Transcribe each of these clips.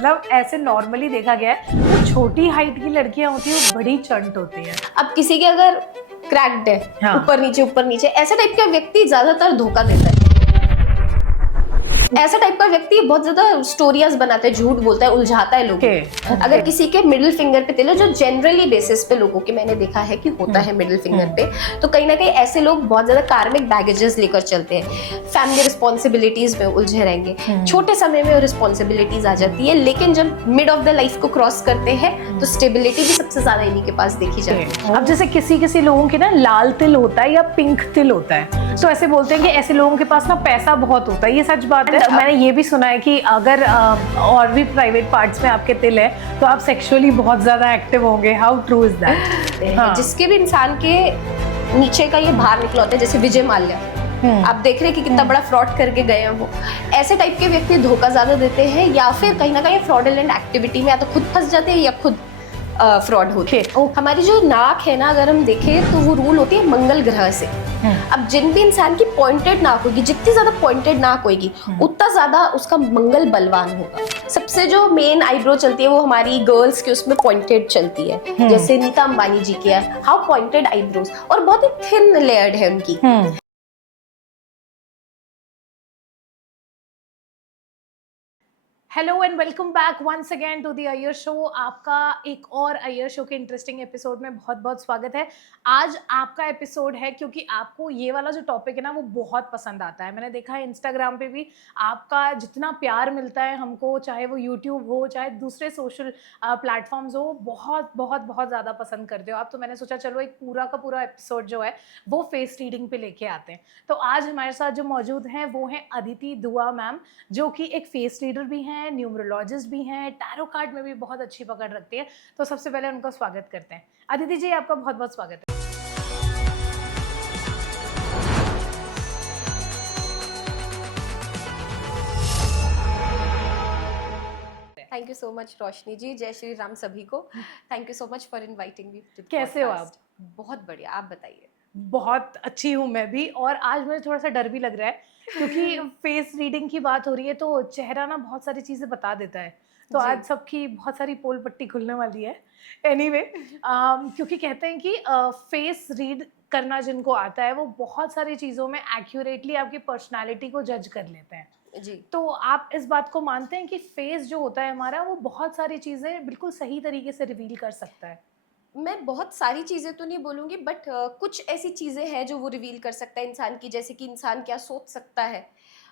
मतलब ऐसे नॉर्मली देखा गया है वो छोटी हाइट की लड़कियां होती हैं वो बड़ी चंट होती हैं। अब किसी के अगर क्रैक्ड है, हाँ। ऊपर नीचे ऐसे टाइप का व्यक्ति ज्यादातर धोखा देता है। ऐसा टाइप का व्यक्ति बहुत ज्यादा स्टोरियाज बनाता है, झूठ बोलता है, उलझाता है लोगों को। अगर किसी के मिडिल फिंगर पे तिल है, जो जनरली बेसिस पे लोगों के मैंने देखा है कि होता है मिडिल फिंगर पे, तो कहीं ना कहीं ऐसे लोग बहुत ज्यादा कार्मिक बैगेजेस लेकर चलते हैं, फैमिली रिस्पॉन्सिबिलिटीज में उलझे रहेंगे। छोटे समय में रिस्पॉन्सिबिलिटीज आ जाती है, लेकिन जब मिड ऑफ द लाइफ को क्रॉस करते हैं तो स्टेबिलिटी भी सबसे ज्यादा इन्हीं के पास देखी जाती है। अब जैसे किसी लोगों के ना लाल तिल होता है या पिंक तिल होता है, तो ऐसे बोलते हैं कि ऐसे लोगों के पास ना पैसा बहुत होता है, ये सच बात है? मैंने ये भी सुना है कि अगर और भी प्राइवेट पार्ट्स में आपके तिल है तो आप सेक्सुअली बहुत ज्यादा एक्टिव होंगे। How true is that? हाँ। जिसके भी इंसान के नीचे का ये बाहर निकला होता है, जैसे विजय माल्या, आप देख रहे हैं कि कितना बड़ा फ्रॉड करके गए हैं वो। ऐसे टाइप के व्यक्ति धोखा ज्यादा देते हैं, या फिर कहीं ना कहीं फ्रॉडुलेंट एक्टिविटी में या तो खुद फंस जाते हैं या खुद फ्रॉड होते हैं। हमारी जो नाक है ना, अगर हम देखें तो वो रूल होती है मंगल ग्रह से। अब जिन भी इंसान की पॉइंटेड नाक होगी, जितनी ज्यादा पॉइंटेड नाक होगी उतना ज्यादा उसका मंगल बलवान होगा। सबसे जो मेन आईब्रो चलती है वो हमारी गर्ल्स के उसमें पॉइंटेड चलती है, जैसे नीता अंबानी जी की है, हाउ पॉइंटेड आईब्रोज, और बहुत ही थिन लेयर्ड है उनकी। Hello and welcome back once again to the Iyer show. आपका एक और अय्यर शो के इंटरेस्टिंग एपिसोड में बहुत बहुत स्वागत है। आज आपका एपिसोड है क्योंकि आपको ये वाला जो टॉपिक है ना वो बहुत पसंद आता है। मैंने देखा है इंस्टाग्राम पे भी आपका जितना प्यार मिलता है हमको, चाहे वो यूट्यूब हो चाहे दूसरे सोशल प्लेटफॉर्म्स हो, बहुत बहुत बहुत ज़्यादा पसंद करते हो आप। तो मैंने सोचा चलो एक पूरा का पूरा एपिसोड जो है वो फेस रीडिंग पे लेके आते हैं। तो आज हमारे साथ जो मौजूद हैं वो हैं अदिति दुआ मैम, जो कि एक फेस रीडर भी हैं, न्यूमरोलॉजिस्ट भी हैं, टैरो कार्ड में भी बहुत अच्छी पकड़ रखती हैं। तो सबसे पहले उनका स्वागत करते हैं। अदिति जी, आपका बहुत बहुत स्वागत है। Thank you so much Roshni ji, जय श्री राम सभी को। Thank you so much for inviting me to the कैसे हो आप? बहुत बढ़िया, आप बताइए। बहुत अच्छी हूँ मैं भी, और आज मुझे थोड़ा सा डर भी लग रहा है क्योंकि फेस रीडिंग की बात हो रही है तो चेहरा ना बहुत सारी चीजें बता देता है। तो आज सबकी बहुत सारी पोल पट्टी खुलने वाली है। एनीवे, क्योंकि कहते हैं कि फेस रीड करना जिनको आता है वो बहुत सारी चीजों में एक्यूरेटली आपकी पर्सनालिटी को जज कर लेते हैं जी। तो आप इस बात को मानते हैं कि फेस जो होता है हमारा वो बहुत सारी चीजें बिल्कुल सही तरीके से रिवील कर सकता है? मैं बहुत सारी चीज़ें तो नहीं बोलूँगी, बट कुछ ऐसी चीज़ें हैं जो वो रिवील कर सकता है इंसान की, जैसे कि इंसान क्या सोच सकता है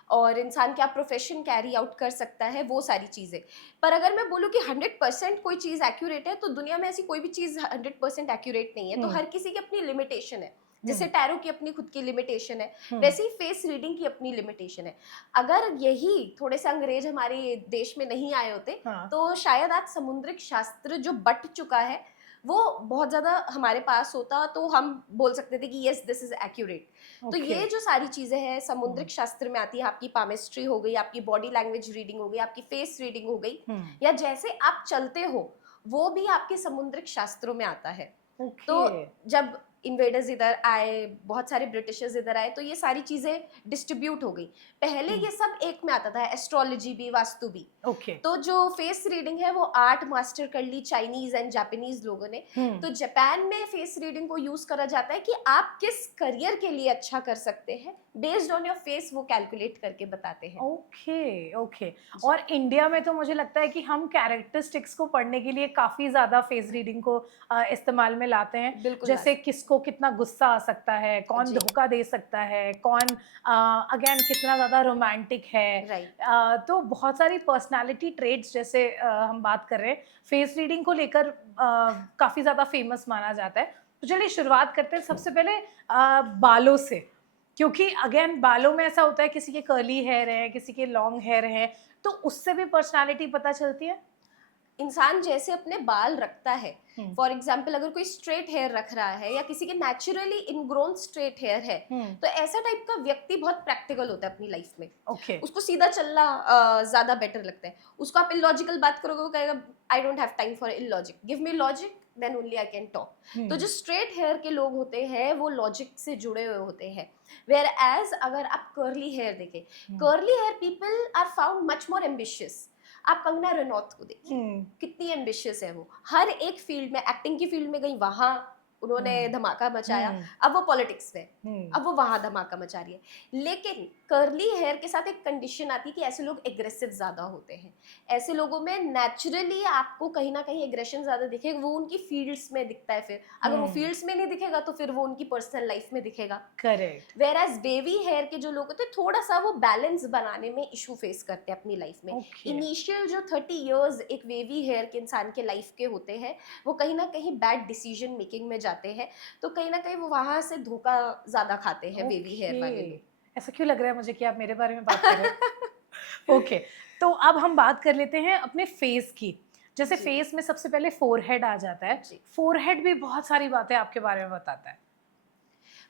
और इंसान क्या प्रोफेशन कैरी आउट कर सकता है, वो सारी चीज़ें। पर अगर मैं बोलूँ कि 100% कोई चीज़ एक्यूरेट है, तो दुनिया में ऐसी कोई भी चीज़ 100% एक्यूरेट नहीं है। तो हर किसी की अपनी लिमिटेशन है। जैसे टैरो की अपनी खुद की लिमिटेशन है, वैसे ही फेस रीडिंग की अपनी लिमिटेशन है। अगर यही थोड़े से अंग्रेज हमारे देश में नहीं आए होते, तो शायद आज समुद्रिक शास्त्र जो बट चुका है वो बहुत ज्यादा हमारे पास होता, तो हम बोल सकते थे कि यस दिस इज एक्यूरेट। तो ये जो सारी चीजें हैं समुद्रिक शास्त्र में आती है, आपकी पामेस्ट्री हो गई, आपकी बॉडी लैंग्वेज रीडिंग हो गई, आपकी फेस रीडिंग हो गई, या जैसे आप चलते हो वो भी आपके समुद्रिक शास्त्रों में आता है। तो जब इन्वेडर्स इधर आए, बहुत सारे ब्रिटिशर्स इधर आए, तो ये सारी चीजें डिस्ट्रीब्यूट हो गई। पहले ये सब एक में आता था, एस्ट्रोलॉजी भी, वास्तु भी। तो जो फेस रीडिंग है वो आर्ट मास्टर कर ली चाइनीज एंड जापानीज लोगों ने। तो जापान में फेस रीडिंग को यूज करा जाता है कि आप किस करियर के लिए अच्छा कर सकते हैं, बेस्ड ऑन योर फेस वो कैलकुलेट करके बताते हैं। ओके। और इंडिया में तो मुझे लगता है कि हम कैरेक्टरिस्टिक्स को पढ़ने के लिए काफी ज्यादा फेस रीडिंग को इस्तेमाल में लाते हैं। जैसे किसको कितना गुस्सा आ सकता है, कौन धोखा दे सकता है, कौन अगेन कितना ज्यादा रोमांटिक है। तो बहुत सारी पर्सनालिटी ट्रेड्स जैसे हम बात कर रहे हैं फेस रीडिंग को लेकर काफी ज्यादा फेमस माना जाता है। तो चलिए शुरुआत करते हैं सबसे पहले बालों से, क्योंकि अगेन बालों में ऐसा होता है किसी के कर्ली हेयर है, किसी के लॉन्ग हेयर है, तो उससे भी पर्सनालिटी पता चलती है। इंसान जैसे अपने बाल रखता है, फॉर एग्जाम्पल अगर कोई स्ट्रेट हेयर रख रहा है या किसी के नेचुरली इनग्रोन स्ट्रेट हेयर है, तो ऐसा टाइप का व्यक्ति बहुत प्रैक्टिकल होता है अपनी लाइफ में। उसको सीधा चलना ज्यादा बेटर लगता है। उसको आप इलॉजिकल बात करोगे, वो कहेगा I don't have time for illogic, give me logic then only I can talk. तो जो स्ट्रेट हेयर के लोग होते हैं वो लॉजिक से जुड़े हुए होते हैं। वेयर एज अगर आप कर्ली हेयर देखें, curly hair people are found much more ambitious. आप कंगना रनौत को देखिए, कितनी एम्बिशियस है वो, हर एक फील्ड में, एक्टिंग की फील्ड में गई, वहां उन्होंने धमाका मचाया, अब वो पॉलिटिक्स में, अब वो वहां धमाका मचा रही है। लेकिन कर्ली हेयर के साथ एक कंडीशन आती है कि ऐसे लोग एग्रेसिव ज्यादा होते हैं, ऐसे लोगों में नेचुरली आपको कहीं ना कहीं एग्रेशन ज्यादा दिखेगा, वो उनकी फील्ड्स में दिखता है। फिर अगर वो फील्ड्स में नहीं दिखेगा तो फिर वो उनकी पर्सनल लाइफ में दिखेगा। Correct. Whereas wavy hair के जो लोग होते हैं, थोड़ा सा वो बैलेंस बनाने में इशू फेस करते हैं अपनी लाइफ में। Okay. इनिशियल जो 30 इयर्स एक वेवी हेयर के इंसान के लाइफ के होते हैं, वो कहीं ना कहीं बैड डिसीजन मेकिंग में जाते हैं, तो कहीं ना कहीं वो वहां से धोखा ज्यादा खाते हैं वेवी हेयर वाले Okay. लोग। ऐसा क्यों लग रहा है मुझे कि आप मेरे बारे में बात कर रहे हैं? ओके, तो अब हम बात कर लेते हैं अपने फेस की। जैसे जी। फेस में सबसे पहले फोरहेड आ जाता है। जी। फोरहेड भी बहुत सारी बातें आपके बारे में बताता है।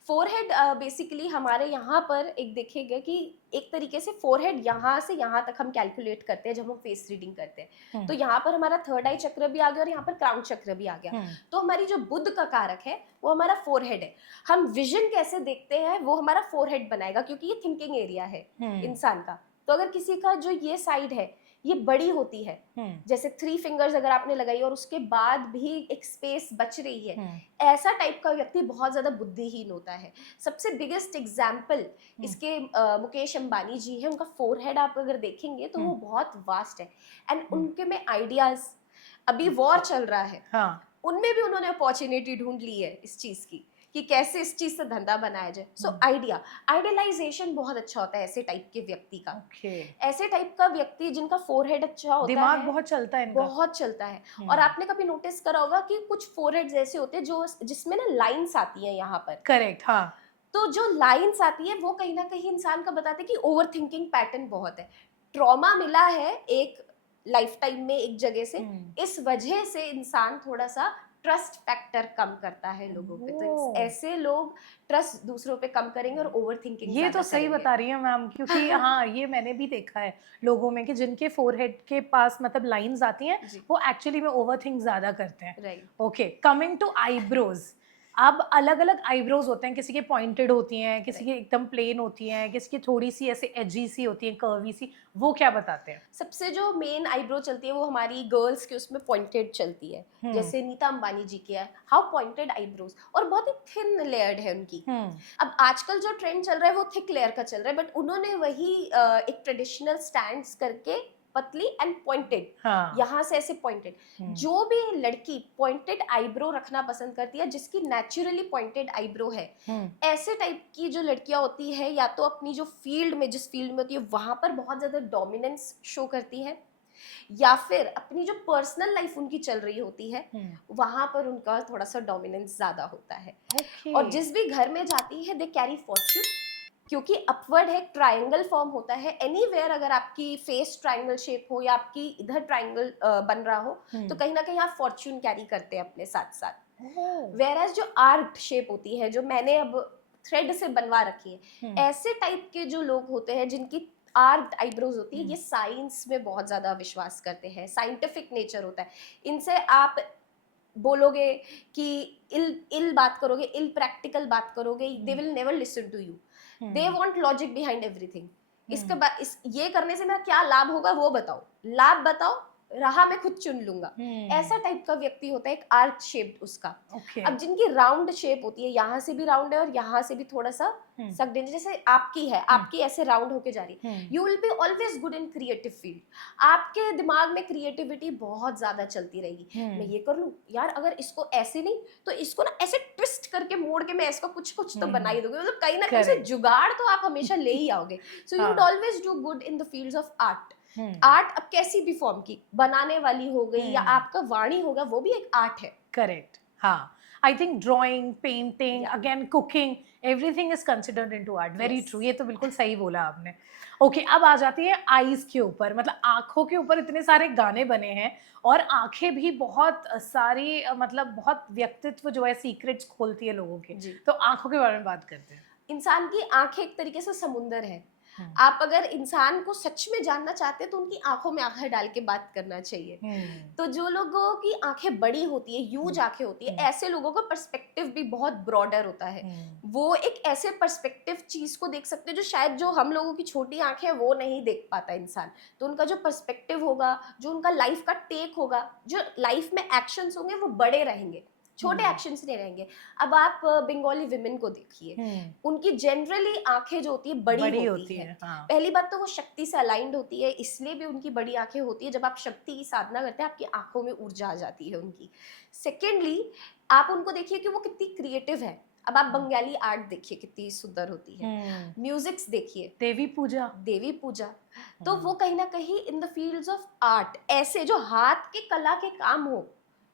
फोरहेड बेसिकली हमारे यहाँ पर एक देखेगा कि एक तरीके से फोरहेड यहाँ से यहाँ तक हम कैलकुलेट करते हैं जब हम फेस रीडिंग करते हैं। तो यहाँ पर हमारा थर्ड आई चक्र भी आ गया और यहाँ पर क्राउन चक्र भी आ गया। तो हमारी जो बुध का कारक है वो हमारा फोरहेड है। हम विजन कैसे देखते हैं वो हमारा फोरहेड बनाएगा, क्योंकि ये थिंकिंग एरिया है इंसान का। तो अगर किसी का जो ये साइड है ये बड़ी होती है, जैसे 3 फिंगर्स अगर आपने लगाई और उसके बाद भी एक स्पेस बच रही है, ऐसा टाइप का व्यक्ति बहुत ज्यादा बुद्धिहीन होता है। सबसे बिगेस्ट एग्जाम्पल इसके मुकेश अंबानी जी है। उनका फोरहेड आप अगर देखेंगे तो वो बहुत वास्ट है, एंड उनके में आइडियाज, अभी वॉर चल रहा है, उनमें भी उन्होंने अपॉर्चुनिटी ढूंढ ली है इस चीज की कि कैसे इस चीज से धंधा बनाया जाए। सो आइडियलाइजेशन बहुत अच्छा होता है ऐसे टाइप के व्यक्ति का। ऐसे टाइप का व्यक्ति जिनका फोरहेड अच्छा होता दिमाग है, बहुत चलता है इनका, बहुत चलता है। और आपने कभी नोटिस करा होगा कि कुछ फोरहेड ऐसे होते हैं जो जिसमें ना लाइंस आती हैं यहाँ पर। करेक्ट, हाँ। तो जो लाइंस आती है वो कहीं ना कहीं इंसान का बताते हैं कि ओवर थिंकिंग पैटर्न बहुत है, ट्रॉमा मिला है एक लाइफ टाइम में एक जगह से, इस वजह से इंसान थोड़ा सा ट्रस्ट फैक्टर कम करता है लोगों पे। तो ऐसे लोग ट्रस्ट दूसरों पे कम करेंगे और ओवर थिंकिंग ये तो सही बता रही है मैम, क्योंकि हाँ ये मैंने भी देखा है लोगों में कि जिनके फोरहेड के पास मतलब लाइंस आती हैं वो एक्चुअली में ओवर थिंक ज्यादा करते हैं। Right. Okay, coming to eyebrows. अब अलग अलग आईब्रोज होते हैं, किसी के पॉइंटेड होती हैं, किसी की एकदम प्लेन होती हैं, किसी की थोड़ी सी ऐसे एजी सी होती हैं, कर्वी सी। वो क्या बताते हैं? सबसे जो मेन आईब्रो चलती है वो हमारी गर्ल्स के उसमें पॉइंटेड चलती है, जैसे नीता अंबानी जी की है, हाउ पॉइंटेड आईब्रोज, और बहुत ही थिन लेयर्ड है उनकी। अब आजकल जो ट्रेंड चल रहा है वो थिक लेयर का चल रहा है, बट उन्होंने वही एक ट्रेडिशनल स्टैंड्स करके पतली एंड पॉइंटेड, यहाँ से ऐसे पॉइंटेड। जो भी लड़की पॉइंटेड आईब्रो रखना पसंद करती है, जिसकी नेचुरली पॉइंटेड आईब्रो है, ऐसे टाइप की जो लड़कियां होती है, या तो अपनी जो फील्ड में, जिस फील्ड में होती है वहां पर बहुत ज्यादा डोमिनेंस शो करती है, या फिर अपनी जो पर्सनल लाइफ उनकी चल रही होती है वहां पर उनका थोड़ा सा डोमिनेंस ज्यादा होता है। और जिस भी घर में जाती है दे कैरी फॉर्च्यून, क्योंकि अपवर्ड है, ट्रायंगल फॉर्म होता है। एनीवेयर अगर आपकी फेस ट्रायंगल शेप हो या आपकी इधर ट्रायंगल बन रहा हो, तो कहीं ना कहीं आप फॉर्च्यून कैरी करते हैं अपने साथ साथ। वेयरएज जो आर्ट शेप होती है, जो मैंने अब थ्रेड से बनवा रखी है, ऐसे टाइप के जो लोग होते हैं जिनकी आर्ट आईब्रोज होती है, ये साइंस में बहुत ज्यादा विश्वास करते हैं, साइंटिफिक नेचर होता है। इनसे आप बोलोगे कि इल बात करोगे, इल प्रैक्टिकल बात करोगे, they will never listen to you. They want logic behind everything. इसके बाद ये करने से मेरा क्या लाभ होगा वो बताओ, लाभ बताओ, रहा मैं खुद चुन लूंगा। ऐसा टाइप का व्यक्ति होता है, एक आर्क शेप उसका। अब जिनकी राउंड शेप होती है, यहाँ से भी राउंड है और यहाँ से भी थोड़ा सा सक्ड इन, जैसे आपकी है, आपकी ऐसे राउंड होके जा रही है, you will be always good in creative field. आपके दिमाग में क्रिएटिविटी बहुत ज्यादा चलती रहेगी। मैं ये कर लूं यार, अगर इसको ऐसे नहीं तो इसको ना ऐसे ट्विस्ट करके मोड़ के मैं इसको कुछ कुछ तो बना ही दूंगी। मतलब कहीं ना कहीं से जुगाड़ तो आप हमेशा ले ही आओगे। So you would always do good in the fields of art. Art अब कैसी भी फॉर्म की, बनाने वाली हो गई या आपका वाणी होगा, वो भी एक आर्ट है। करेक्ट, हाँ। I think drawing, painting, again cooking, everything is considered into art. Very true, ये तो बिल्कुल सही बोला आपने। ओके, अब आ जाती है आईज के ऊपर, मतलब आंखों के ऊपर इतने सारे गाने बने हैं और आंखें भी बहुत सारी मतलब बहुत व्यक्तित्व जो है सीक्रेट्स खोलती है लोगों के। तो आंखों के बारे में बात करते हैं। इंसान की आंखें एक तरीके से समुंदर है। आप अगर इंसान को सच में जानना चाहते हैं तो उनकी आंखों में आंखें डाल के बात करना चाहिए। तो जो लोगों की आंखें बड़ी होती है, ह्यूज आंखें होती है, ऐसे लोगों का पर्सपेक्टिव भी बहुत ब्रॉडर होता है। वो एक ऐसे पर्सपेक्टिव चीज को देख सकते हैं जो शायद जो हम लोगों की छोटी आंखें हैं वो नहीं देख पाता इंसान। तो उनका जो पर्सपेक्टिव होगा, जो उनका लाइफ का टेक होगा, जो लाइफ में एक्शंस होंगे वो बड़े रहेंगे, छोटे एक्शंस नहीं रहेंगे। अब आप बंगाली विमेन को देखिए, उनकी जनरली आंखें जो होती है बड़ी होती है। हाँ। पहली बात तो वो शक्ति से अलाइंड होती है, इसलिए भी उनकी बड़ी आंखें होती है। जब आप शक्ति की साधना करते हैं आपकी आंखों में ऊर्जा आ जाती है उनकी। सेकेंडली आप उनको देखिए कि वो कितनी क्रिएटिव है। अब आप बंगाली आर्ट देखिए कितनी सुंदर होती है, म्यूजिक्स देखिए, देवी पूजा। तो वो कहीं ना कहीं in the fields of art, ऐसे जो हाथ के कला के काम हो,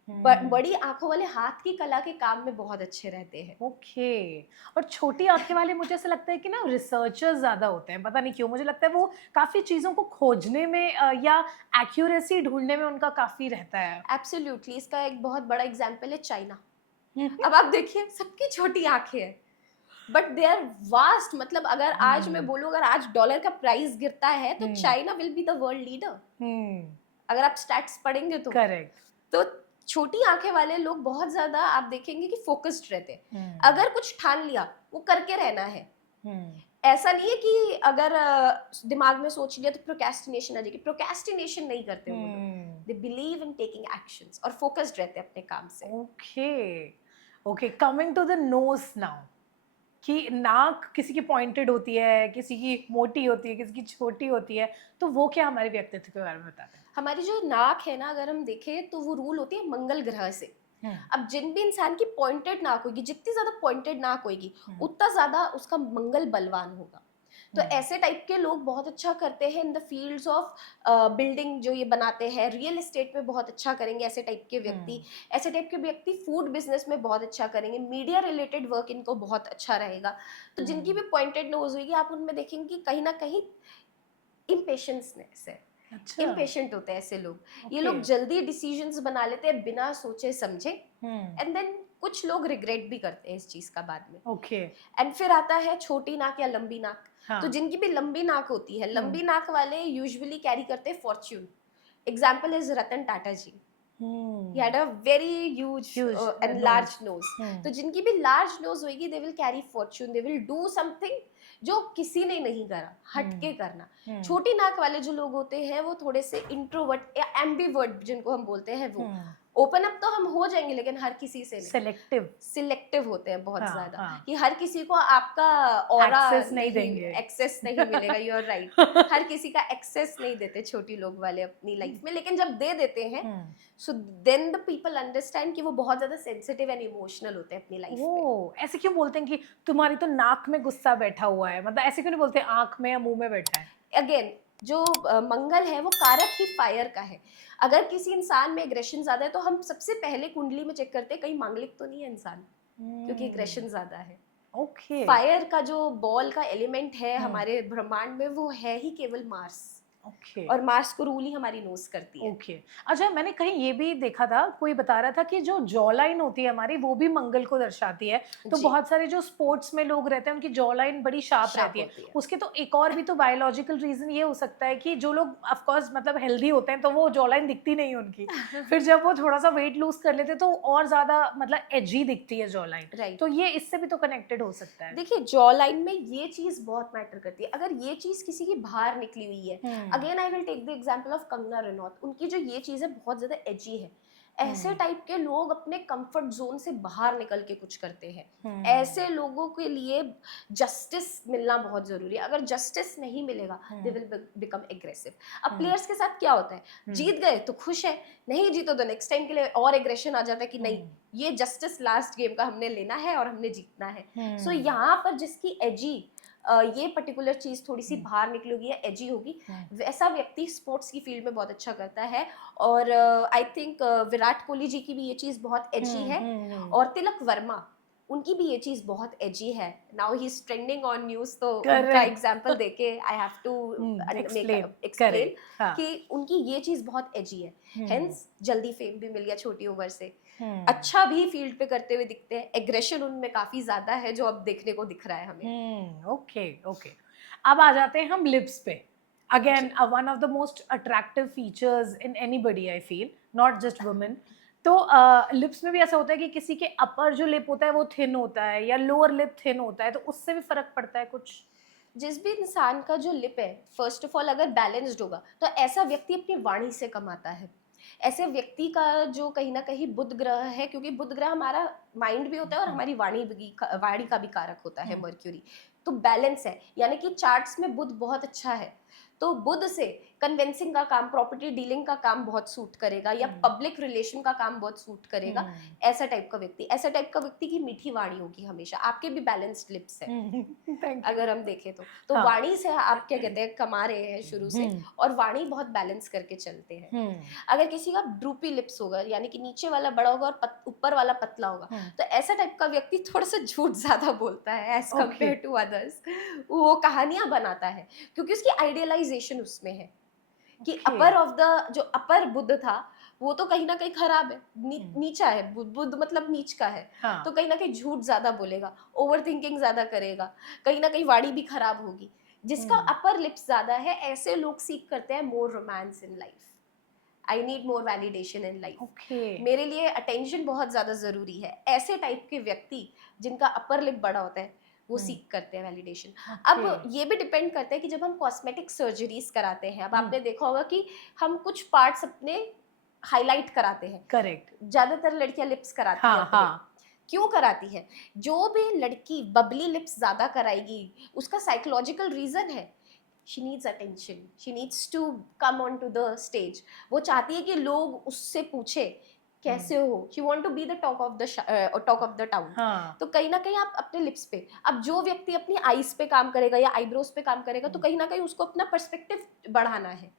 बड़ी आंखों वाले हाथ की कला के काम में बहुत अच्छे रहते हैं। ओके। और छोटी आंखें वाले मुझे ऐसा लगता है कि ना रिसर्चर्स ज्यादा होते हैं, पता नहीं क्यों मुझे लगता है वो काफी चीजों को खोजने में या एक्यूरेसी ढूंढने में उनका काफी रहता है। एब्सोल्युटली, इसका एक बहुत बड़ा एग्जांपल है चाइना। अब आप देखिए सबकी छोटी आंखें हैं बट दे आर वास्ट। मतलब अगर आज मैं बोलूं, अगर आज डॉलर का प्राइस गिरता है तो China will be the world leader, अगर आप स्टैट्स पढ़ेंगे तो। करेक्ट। तो छोटी आंखें वाले लोग बहुत ज्यादा आप देखेंगे कि फोकस्ड रहते हैं। अगर कुछ ठान लिया वो करके रहना है। ऐसा नहीं है कि अगर दिमाग में सोच लिया तो प्रोक्रेस्टिनेशन आ जाएगी, प्रोक्रेस्टिनेशन नहीं करते वो लोग। They believe in taking actions और फोकस्ड रहते हैं अपने काम से। Okay, coming to the nose now, कि नाक किसी की पॉइंटेड होती है, किसी की मोटी होती है, किसी की छोटी होती है, तो वो क्या हमारे व्यक्तित्व के बारे में बताते हैं? हमारी जो नाक है ना, अगर हम देखें तो वो रूल होती है मंगल ग्रह से। अब जिन भी इंसान की पॉइंटेड नाक होगी, जितनी ज्यादा पॉइंटेड नाक होगी उतना ज्यादा उसका मंगल बलवान होगा। तो ऐसे टाइप के लोग बहुत अच्छा करते हैं in the fields of building, जो ये बनाते हैं, रियल एस्टेट में बहुत अच्छा करेंगे ऐसे टाइप के व्यक्ति। ऐसे टाइप के व्यक्ति फूड बिजनेस में बहुत अच्छा करेंगे, मीडिया रिलेटेड वर्क इनको बहुत अच्छा रहेगा। तो जिनकी भी पॉइंटेड नोज होगी आप उनमें देखेंगे कि कहीं ना कहीं इम्पेशेंसनेस है। अच्छा। इम्पेशेंट होते हैं ऐसे लोग। ये लोग जल्दी डिसीजंस बना लेते हैं बिना सोचे समझे, एंड देन कुछ लोग रिग्रेट भी करते हैं इस चीज का बाद में। एंड फिर आता है छोटी नाक या लंबी नाक। तो जिनकी भी लंबी नाक होती है, लंबी नाक वाले यूजुअली कैरी करते हैं fortune. Example is Ratan Tata ji. He had a very huge and large nose. तो जिनकी भी large nose होगी, they will carry fortune, they will do something जो किसी ने नहीं करा, हटके करना। छोटी नाक वाले जो लोग होते हैं वो थोड़े से इंट्रोवर्ट या एम्बीवर्ट जिनको हम बोलते हैं, वो ओपन अप तो हम हो जाएंगे लेकिन हर किसी से नहीं। सिलेक्टिव होते हैं बहुत ज्यादा, कि हर किसी को आपका ऑरा नहीं देंगे, एक्सेस नहीं मिलेगा। You are right. हर किसी का एक्सेस नहीं देते छोटी लोग वाले अपनी लाइफ में, लेकिन जब दे देते हैं so then the people understand कि वो बहुत ज्यादा सेंसिटिव एंड इमोशनल होते हैं अपनी लाइफ में। ऐसे क्यों बोलते हैं कि तुम्हारी तो नाक में गुस्सा बैठा हुआ है? मतलब ऐसे क्यों नहीं बोलते आंख में या मुंह में बैठा है? अगेन जो मंगल है वो कारक ही फायर का है। अगर किसी इंसान में एग्रेशन ज्यादा है तो हम सबसे पहले कुंडली में चेक करते हैं कहीं मांगलिक तो नहीं है इंसान, क्योंकि एग्रेशन ज्यादा है। फायर का जो बॉल का एलिमेंट है हमारे ब्रह्मांड में वो है ही केवल मार्स। और मार्स को रूल ही हमारी नोज करती है। अच्छा, मैंने कहीं ये भी देखा था, कोई बता रहा था कि जो जॉ लाइन होती है हमारी वो भी मंगल को दर्शाती है। तो बहुत सारे जो स्पोर्ट्स में लोग रहते हैं उनकी जॉ लाइन बड़ी शार्प रहती है। उसके तो एक और भी तो बायोलॉजिकल रीजन ये हो सकता है कि जो लोग ऑफ कोर्स मतलब हेल्दी होते हैं तो वो जॉ लाइन दिखती नहीं उनकी। फिर जब वो थोड़ा सा वेट लूज कर लेते तो और ज्यादा मतलब एजी दिखती है जॉ लाइन। राइट। तो ये इससे भी तो कनेक्टेड हो सकता है। देखिए जॉ लाइन में ये चीज बहुत मैटर करती है। अगर ये चीज किसी की बाहर निकली हुई है, again I will take the example of Kangana Ranaut, उनकी जो ये चीज है बहुत ज्यादा एजी है। ऐसे टाइप के लोग अपने कंफर्ट जोन से बाहर निकल के कुछ करते हैं। ऐसे लोगों के लिए जस्टिस मिलना बहुत जरूरी है। अगर जस्टिस नहीं मिलेगा दे विल बिकम एग्रेसिव। अब प्लेयर्स के साथ क्या होता है, जीत गए तो खुश है, नहीं जीतो तो नेक्स्ट टाइम के लिए और एग्रेशन आ जाता है कि नहीं ये जस्टिस लास्ट गेम का हमने लेना है और हमने जीतना है। सो यहाँ पर जिसकी एजी ये पर्टिकुलर चीज थोड़ी सी बाहर निकली होगी या एजी होगी, वैसा व्यक्ति स्पोर्ट्स की फील्ड में बहुत अच्छा करता है। और आई थिंक विराट कोहली जी की भी ये चीज बहुत एजी है, और तिलक वर्मा उनकी भी ये चीज बहुत एजी है। Now he is trending on news, तो उनका एग्जांपल देके आई हैव टू एक्सप्लेन कि उनकी ये चीज बहुत एजी है। हेंस जल्दी फेम भी मिल गया छोटी उम्र से। अच्छा भी फील्ड पे करते हुए दिखते हैं। एग्रेशन उनमें काफी ज्यादा है जो अब देखने को दिख रहा है हमें। ओके। अब आ जाते हैं हम लिप्स पे. Again one of the most attractive features in anybody I feel, not just women. तो लिप्स में भी ऐसा होता है कि किसी के अपर जो लिप होता है वो थिन होता है या लोअर लिप थिन होता है, तो उससे भी फर्क पड़ता है कुछ? जिस भी इंसान का जो लिप है, फर्स्ट ऑफ ऑल अगर बैलेंस्ड होगा तो ऐसा व्यक्ति अपनी वाणी से कमाता है. ऐसे व्यक्ति का जो कहीं ना कहीं बुध ग्रह है, क्योंकि बुध ग्रह हमारा माइंड भी होता है और हमारी वाणी का भी कारक होता है मर्क्यूरी. तो बैलेंस है, यानी कि चार्ट्स में बुध बहुत अच्छा है तो बुध से कन्विंसिंग का काम, प्रॉपर्टी डीलिंग का काम बहुत सूट करेगा, या पब्लिक रिलेशन का काम बहुत सूट करेगा. ऐसा टाइप का व्यक्ति की मीठी वाणी होगी हमेशा. आपके भी बैलेंस्ड लिप्स है अगर हम देखें तो हाँ. वाणी से आप क्या कहते हैं कमा रहे हैं शुरू से, और वाणी बहुत बैलेंस करके चलते हैं. अगर किसी का ड्रूपी लिप्स होगा, यानी कि नीचे वाला बड़ा होगा और ऊपर वाला पतला होगा, तो ऐसा टाइप का व्यक्ति थोड़ा सा झूठ ज्यादा बोलता है एज कम्पेयर टू अदर्स. वो कहानियां बनाता है क्योंकि उसकी आइडियलाइजेशन उसमें है कि अपर ऑफ द जो अपर बुध था वो तो कहीं ना कहीं खराब है, नीचा है. बुध मतलब नीच का है. हाँ. तो कहीं ना कहीं झूठ ज्यादा बोलेगा, ओवर थिंकिंग ज्यादा करेगा, कहीं ना कहीं वाणी भी खराब होगी. जिसका अपर लिप्स ज्यादा है, ऐसे लोग सीख करते हैं more romance in life. I need more validation in life. मेरे लिए अटेंशन बहुत ज्यादा जरूरी है. ऐसे टाइप के व्यक्ति जिनका अपर लिप बड़ा होता है वो सीख करते हैं वैलिडेशन. अब ये भी डिपेंड करता है कि जब हम कॉस्मेटिक सर्जरीज कराते हैं, अब आपने देखा होगा कि हम कुछ पार्ट्स अपने हाईलाइट कराते हैं. करेक्ट. ज्यादातर लड़कियां लिप्स कराती हैं अपने. क्यों कराती है? जो भी लड़की बबली लिप्स ज्यादा कराएगी उसका साइकोलॉजिकल रीजन है. she needs attention, she needs to come onto the stage. वो चाहती है कि लोग उससे पूछे कैसे हो. she want to be the talk of the town. तो कहीं ना कहीं आप अपने लिप्स पे, अब जो व्यक्ति अपनी आईज पे काम करेगा या आईब्रोज पे काम करेगा तो कहीं ना कहीं उसको अपना पर्सपेक्टिव बढ़ाना है.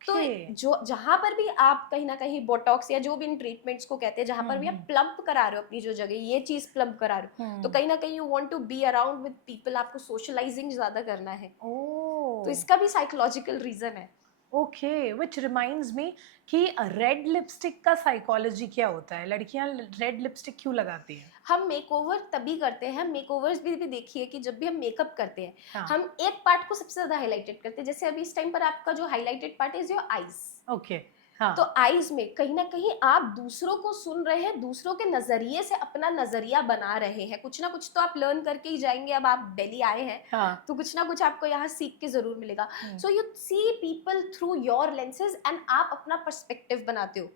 तो जो जहां पर भी आप कहीं ना कहीं बोटॉक्स या जो भी इन ट्रीटमेंट्स को कहते हैं, जहां पर भी आप प्लम्प करा रहे हो अपनी जो जगह, ये चीज प्लम्प करा रहे हो, तो कहीं ना कहीं you want to be around with people. आपको सोशलाइजिंग ज्यादा करना है. तो इसका भी साइकोलॉजिकल रीजन है. ओके, विच रिमाइंड्स मी कि रेड लिपस्टिक का साइकोलॉजी क्या होता है? लड़कियां रेड लिपस्टिक क्यों लगाती हैं? हम मेकओवर तभी करते हैं, मेकओवर्स भी देखिए कि जब भी हम मेकअप करते हैं हम एक पार्ट को सबसे ज्यादा हाईलाइटेड करते हैं. जैसे अभी इस टाइम पर आपका जो highlighted part is your eyes. Okay. तो आईज में कहीं ना कहीं आप दूसरों को सुन रहे हैं, दूसरों के नजरिए से अपना नजरिया बना रहे हैं. कुछ ना कुछ तो आप लर्न करके ही जाएंगे. अब आप दिल्ली आए हैं तो कुछ ना कुछ आपको यहाँ सीख के जरूर मिलेगा. So you see people through your lenses and आप अपना पर्सपेक्टिव बनाते हो.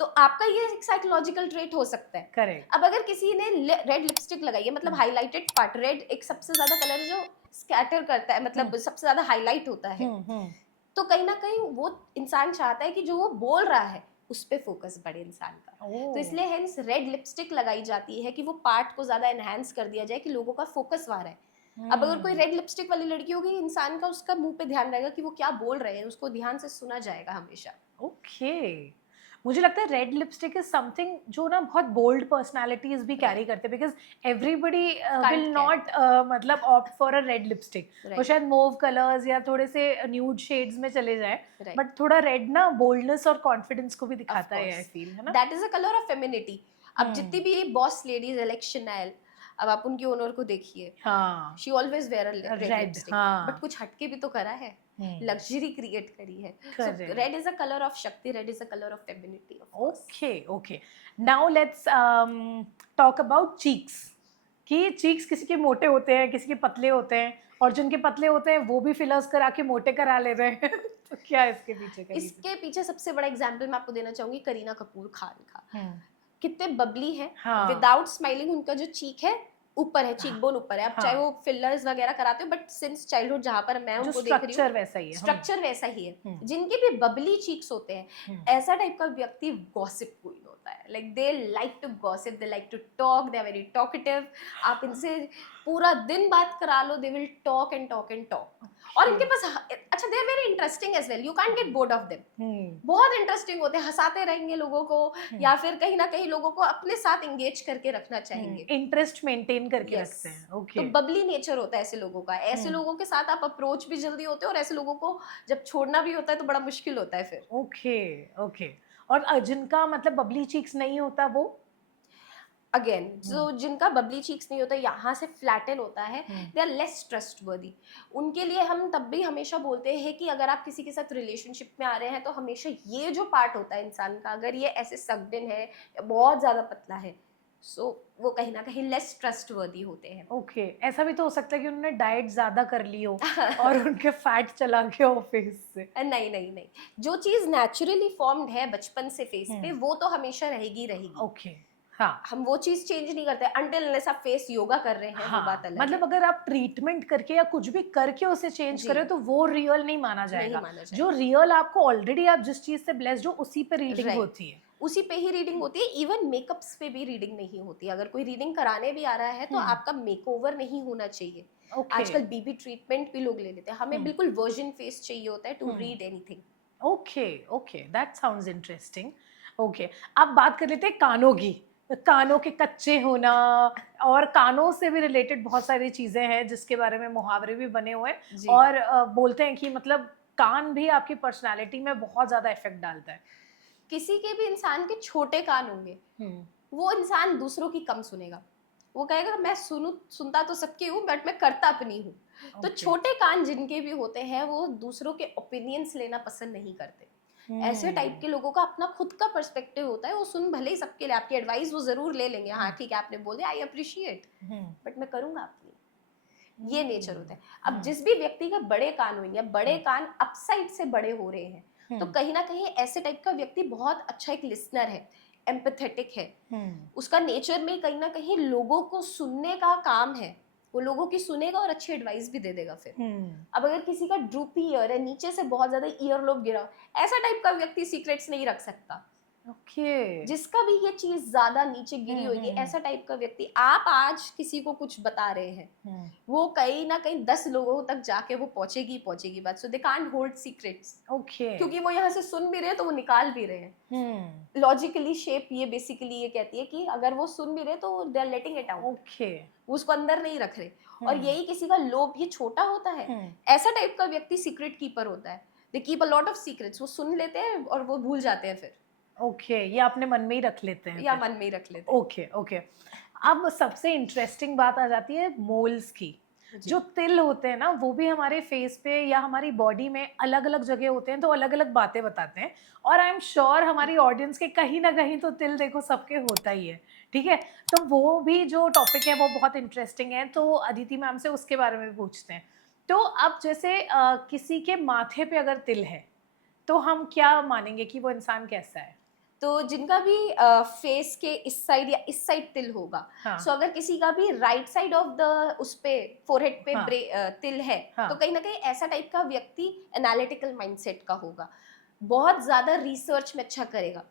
तो आपका ये एक साइकोलॉजिकल ट्रेट हो सकता है. करेक्ट. अब अगर किसी ने रेड लिपस्टिक लगाई है, मतलब हाईलाइटेड पार्ट, रेड एक सबसे ज्यादा कलर जो स्कैटर करता है, मतलब सबसे ज्यादा हाईलाइट होता है. तो कहीं ना कहीं वो इंसान चाहता है कि जो वो बोल रहा है उस पे फोकस बढ़े इंसान का. तो इसलिए हेंस रेड लिपस्टिक लगाई जाती है कि वो पार्ट को ज्यादा एनहांस कर दिया जाए कि लोगों का फोकस वहां रहे. अब अगर कोई रेड लिपस्टिक वाली लड़की होगी, इंसान का उसका मुंह पे ध्यान रहेगा कि वो क्या बोल रहे हैं, उसको ध्यान से सुना जाएगा हमेशा. ओके. मुझे लगता है रेड लिपस्टिक इज समथिंग जो ना बहुत बोल्ड पर्सनालिटीज भी कैरी करते हैं, बिकॉज एवरीबडी विल नॉट मतलब opt for a red lipstick. वो शायद मूव कलर्स या थोड़े से न्यूड शेड्स में चले जाए, बट थोड़ा रेड ना बोल्डनेस और कॉन्फिडेंस को भी दिखाता है, आई फील, है ना. That is a colour of femininity. अब जितनी भी बॉस लेडीज इलेक्शन आयल, अब आप उनकी ओनर को देखिए, she always wear a red lipstick, but कुछ हटके भी तो करा है, लग्जरी क्रिएट करी है. So red is a colour of shakti, red is a colour of femininity. Okay. Now let's talk about cheeks. कि चीक्स किसी के मोटे होते हैं, किसी के पतले होते हैं, और जिनके पतले होते हैं वो भी फिलर्स करा के मोटे करा ले रहे हैं. तो क्या है इसके पीछे का? इसके पीछे सबसे बड़ा एग्जांपल मैं आपको देना चाहूंगी करीना कपूर खान का. कितने बबली हैं, विदाउट स्माइलिंग उनका जो चीक है ऊपर है, चीक बोन ऊपर है. अब चाहे वो फिलर्स वगैरह कराते हो, बट सिंस चाइल्डहुड जहां पर मैं उनको देख रही हूँ, स्ट्रक्चर वैसा ही है. जिनके भी बबली चीक्स होते हैं, ऐसा टाइप का व्यक्ति गॉसिप क्वीन होता है. Like they like to gossip, they like to talk, they are very talkative. आप इनसे पूरा दिन बात करा लो, they will talk and talk and talk. और इनके पास अच्छा, they are very interesting as well. You can't get bored of them. बहुत इंटरेस्टिंग होते हैं, हंसाते रहेंगे लोगों को, या फिर कहीं ना कहीं लोगों को अपने साथ एंगेज करके रखना चाहेंगे, इंटरेस्ट मेंटेन करके रखते हैं. तो बबली नेचर होता है ऐसे लोगों का. ऐसे लोगों के साथ आप अप्रोच भी जल्दी होते हो, और ऐसे लोगों को जब छोड़ना भी होता है तो बड़ा मुश्किल होता है फिर. ओके. और जिनका मतलब बबली चीक्स नहीं होता, वो अगेन जो जिनका बबली चीक्स नहीं होता, यहाँ से फ्लैटन होता है, दे आर लेस ट्रस्टवर्दी। उनके लिए हम तब भी हमेशा बोलते हैं कि अगर आप किसी के साथ रिलेशनशिप में आ रहे हैं तो हमेशा ये जो पार्ट होता है इंसान का, अगर ये ऐसे सक्ड इन है या बहुत ज्यादा पतला है, सो वो कहीं ना कहीं लेस ट्रस्टवर्दी होते हैं। ओके, ऐसा भी तो हो सकता है कि उन्होंने डाइट ज्यादा कर ली हो और उनके फैट चला गया हो फेस से। नहीं नहीं नहीं, जो चीज नेचुरली फॉर्म्ड है बचपन से फेस पे, वो तो हमेशा रहेगी रहेगी। ओके, हाँ हम वो चीज चेंज नहीं करते अनटिल अनलेस आप फेस योगा कर रहे हैं, वो बात अलग मतलब है। अगर आप ट्रीटमेंट करके या कुछ भी करके उसे चेंज जी। करें तो वो रियल नहीं माना नहीं जाएगा। माना जाएगा। जो रियल आपको ऑलरेडी आप जिस चीज से ब्लेस्ड हो उसी पे रीडिंग Right. होती है। उसी पे ही रीडिंग होती है, इवन मेकअप्स पे भी रीडिंग नहीं होती। अगर कोई रीडिंग कराने भी आ रहा है तो आपका मेकओवर नहीं होना चाहिए। ओके आजकल बीबी ट्रीटमेंट भी लोग ले लेते हैं, हमें हम्म। बिल्कुल वर्जिन फेस चाहिए होता है to read anything. Okay okay, that sounds interesting. Okay, अब बात कर लेते हैं कानों की। कानों के कच्चे होना और कानों से भी रिलेटेड बहुत सारी चीजें हैं जिसके बारे में मुहावरे भी बने हुए हैं जी। और बोलते हैं कि मतलब कान भी आपकी पर्सनालिटी में बहुत ज्यादा इफेक्ट डालता है। किसी के भी इंसान के छोटे कान होंगे, वो इंसान दूसरों की कम सुनेगा। वो कहेगा मैं सुनता तो सबकी हूँ बट मैं करता अपनी हूँ। तो Okay. छोटे कान जिनके भी होते हैं वो दूसरों के ओपिनियंस लेना पसंद नहीं करते। ऐसे टाइप के लोगों का अपना खुद का पर्सपेक्टिव होता है, वो सुन भले ही सबके लिए, आपकी एडवाइस वो जरूर ले लेंगे, हाँ ठीक है आपने बोल दिया, आई अप्रिशिएट, बट मैं करूंगा अपनी। ये नेचर होता है। अब जिस भी व्यक्ति का बड़े कान होंगे, बड़े कान अपसाइड से बड़े हो रहे हैं, तो कहीं ना कहीं ऐसे टाइप का व्यक्ति बहुत अच्छा एक लिसनर है, एम्पैथेटिक है। उसका नेचर में कहीं ना कहीं लोगों को सुनने का काम है, वो लोगों की सुनेगा और अच्छी एडवाइस भी दे देगा फिर। अब अगर किसी का ड्रूपी ईयर है, नीचे से बहुत ज्यादा ईयर लोब गिरा, ऐसा टाइप का व्यक्ति सीक्रेट्स नहीं रख सकता। ओके जिसका भी ये चीज ज्यादा नीचे गिरी होगी, ऐसा टाइप का व्यक्ति, आप आज किसी को कुछ बता रहे हैं, वो कहीं ना कहीं 10 लोगों तक जाके वो पहुंचेगी बात। So they can't hold secrets. Okay क्योंकि वो यहाँ से सुन भी रहे हैं तो वो निकाल भी रहे हैं। लॉजिकली शेप ये बेसिकली ये कहती है कि अगर वो सुन भी रहे तो they are letting it out, okay उसको अंदर नहीं रख रहे। और यही किसी का लोभ ये छोटा होता है, ऐसा टाइप का व्यक्ति सीक्रेट कीपर होता है। They keep a lot of secrets, वो सुन लेते हैं और वो भूल जाते हैं फिर, ओके ये अपने मन में ही रख लेते हैं या फिर। मन में ही रख लेते हैं। ओके ओके, अब सबसे इंटरेस्टिंग बात आ जाती है मोल्स की। जो तिल होते हैं ना वो भी हमारे फेस पे या हमारी बॉडी में अलग अलग जगह होते हैं तो अलग अलग बातें बताते हैं और आई एम श्योर हमारी ऑडियंस के कहीं ना कहीं तो तिल देखो सबके होता ही है, ठीक है। तो वो भी जो टॉपिक है वो बहुत इंटरेस्टिंग है, तो अदिति मैम से उसके बारे में भी पूछते हैं। तो अब जैसे किसी के माथे पे अगर तिल है तो हम क्या मानेंगे कि वो इंसान कैसा है? तो जिनका भी फेस के इस साइड या इस साइड तिल होगा, सो अगर किसी का भी राइट साइड ऑफ द उस पे फोरहेड पे तिल है, तो कहीं ना कहीं ऐसा टाइप का व्यक्ति एनालिटिकल माइंडसेट का होगा, बहुत ज्यादा रिसर्च में अच्छा करेगा,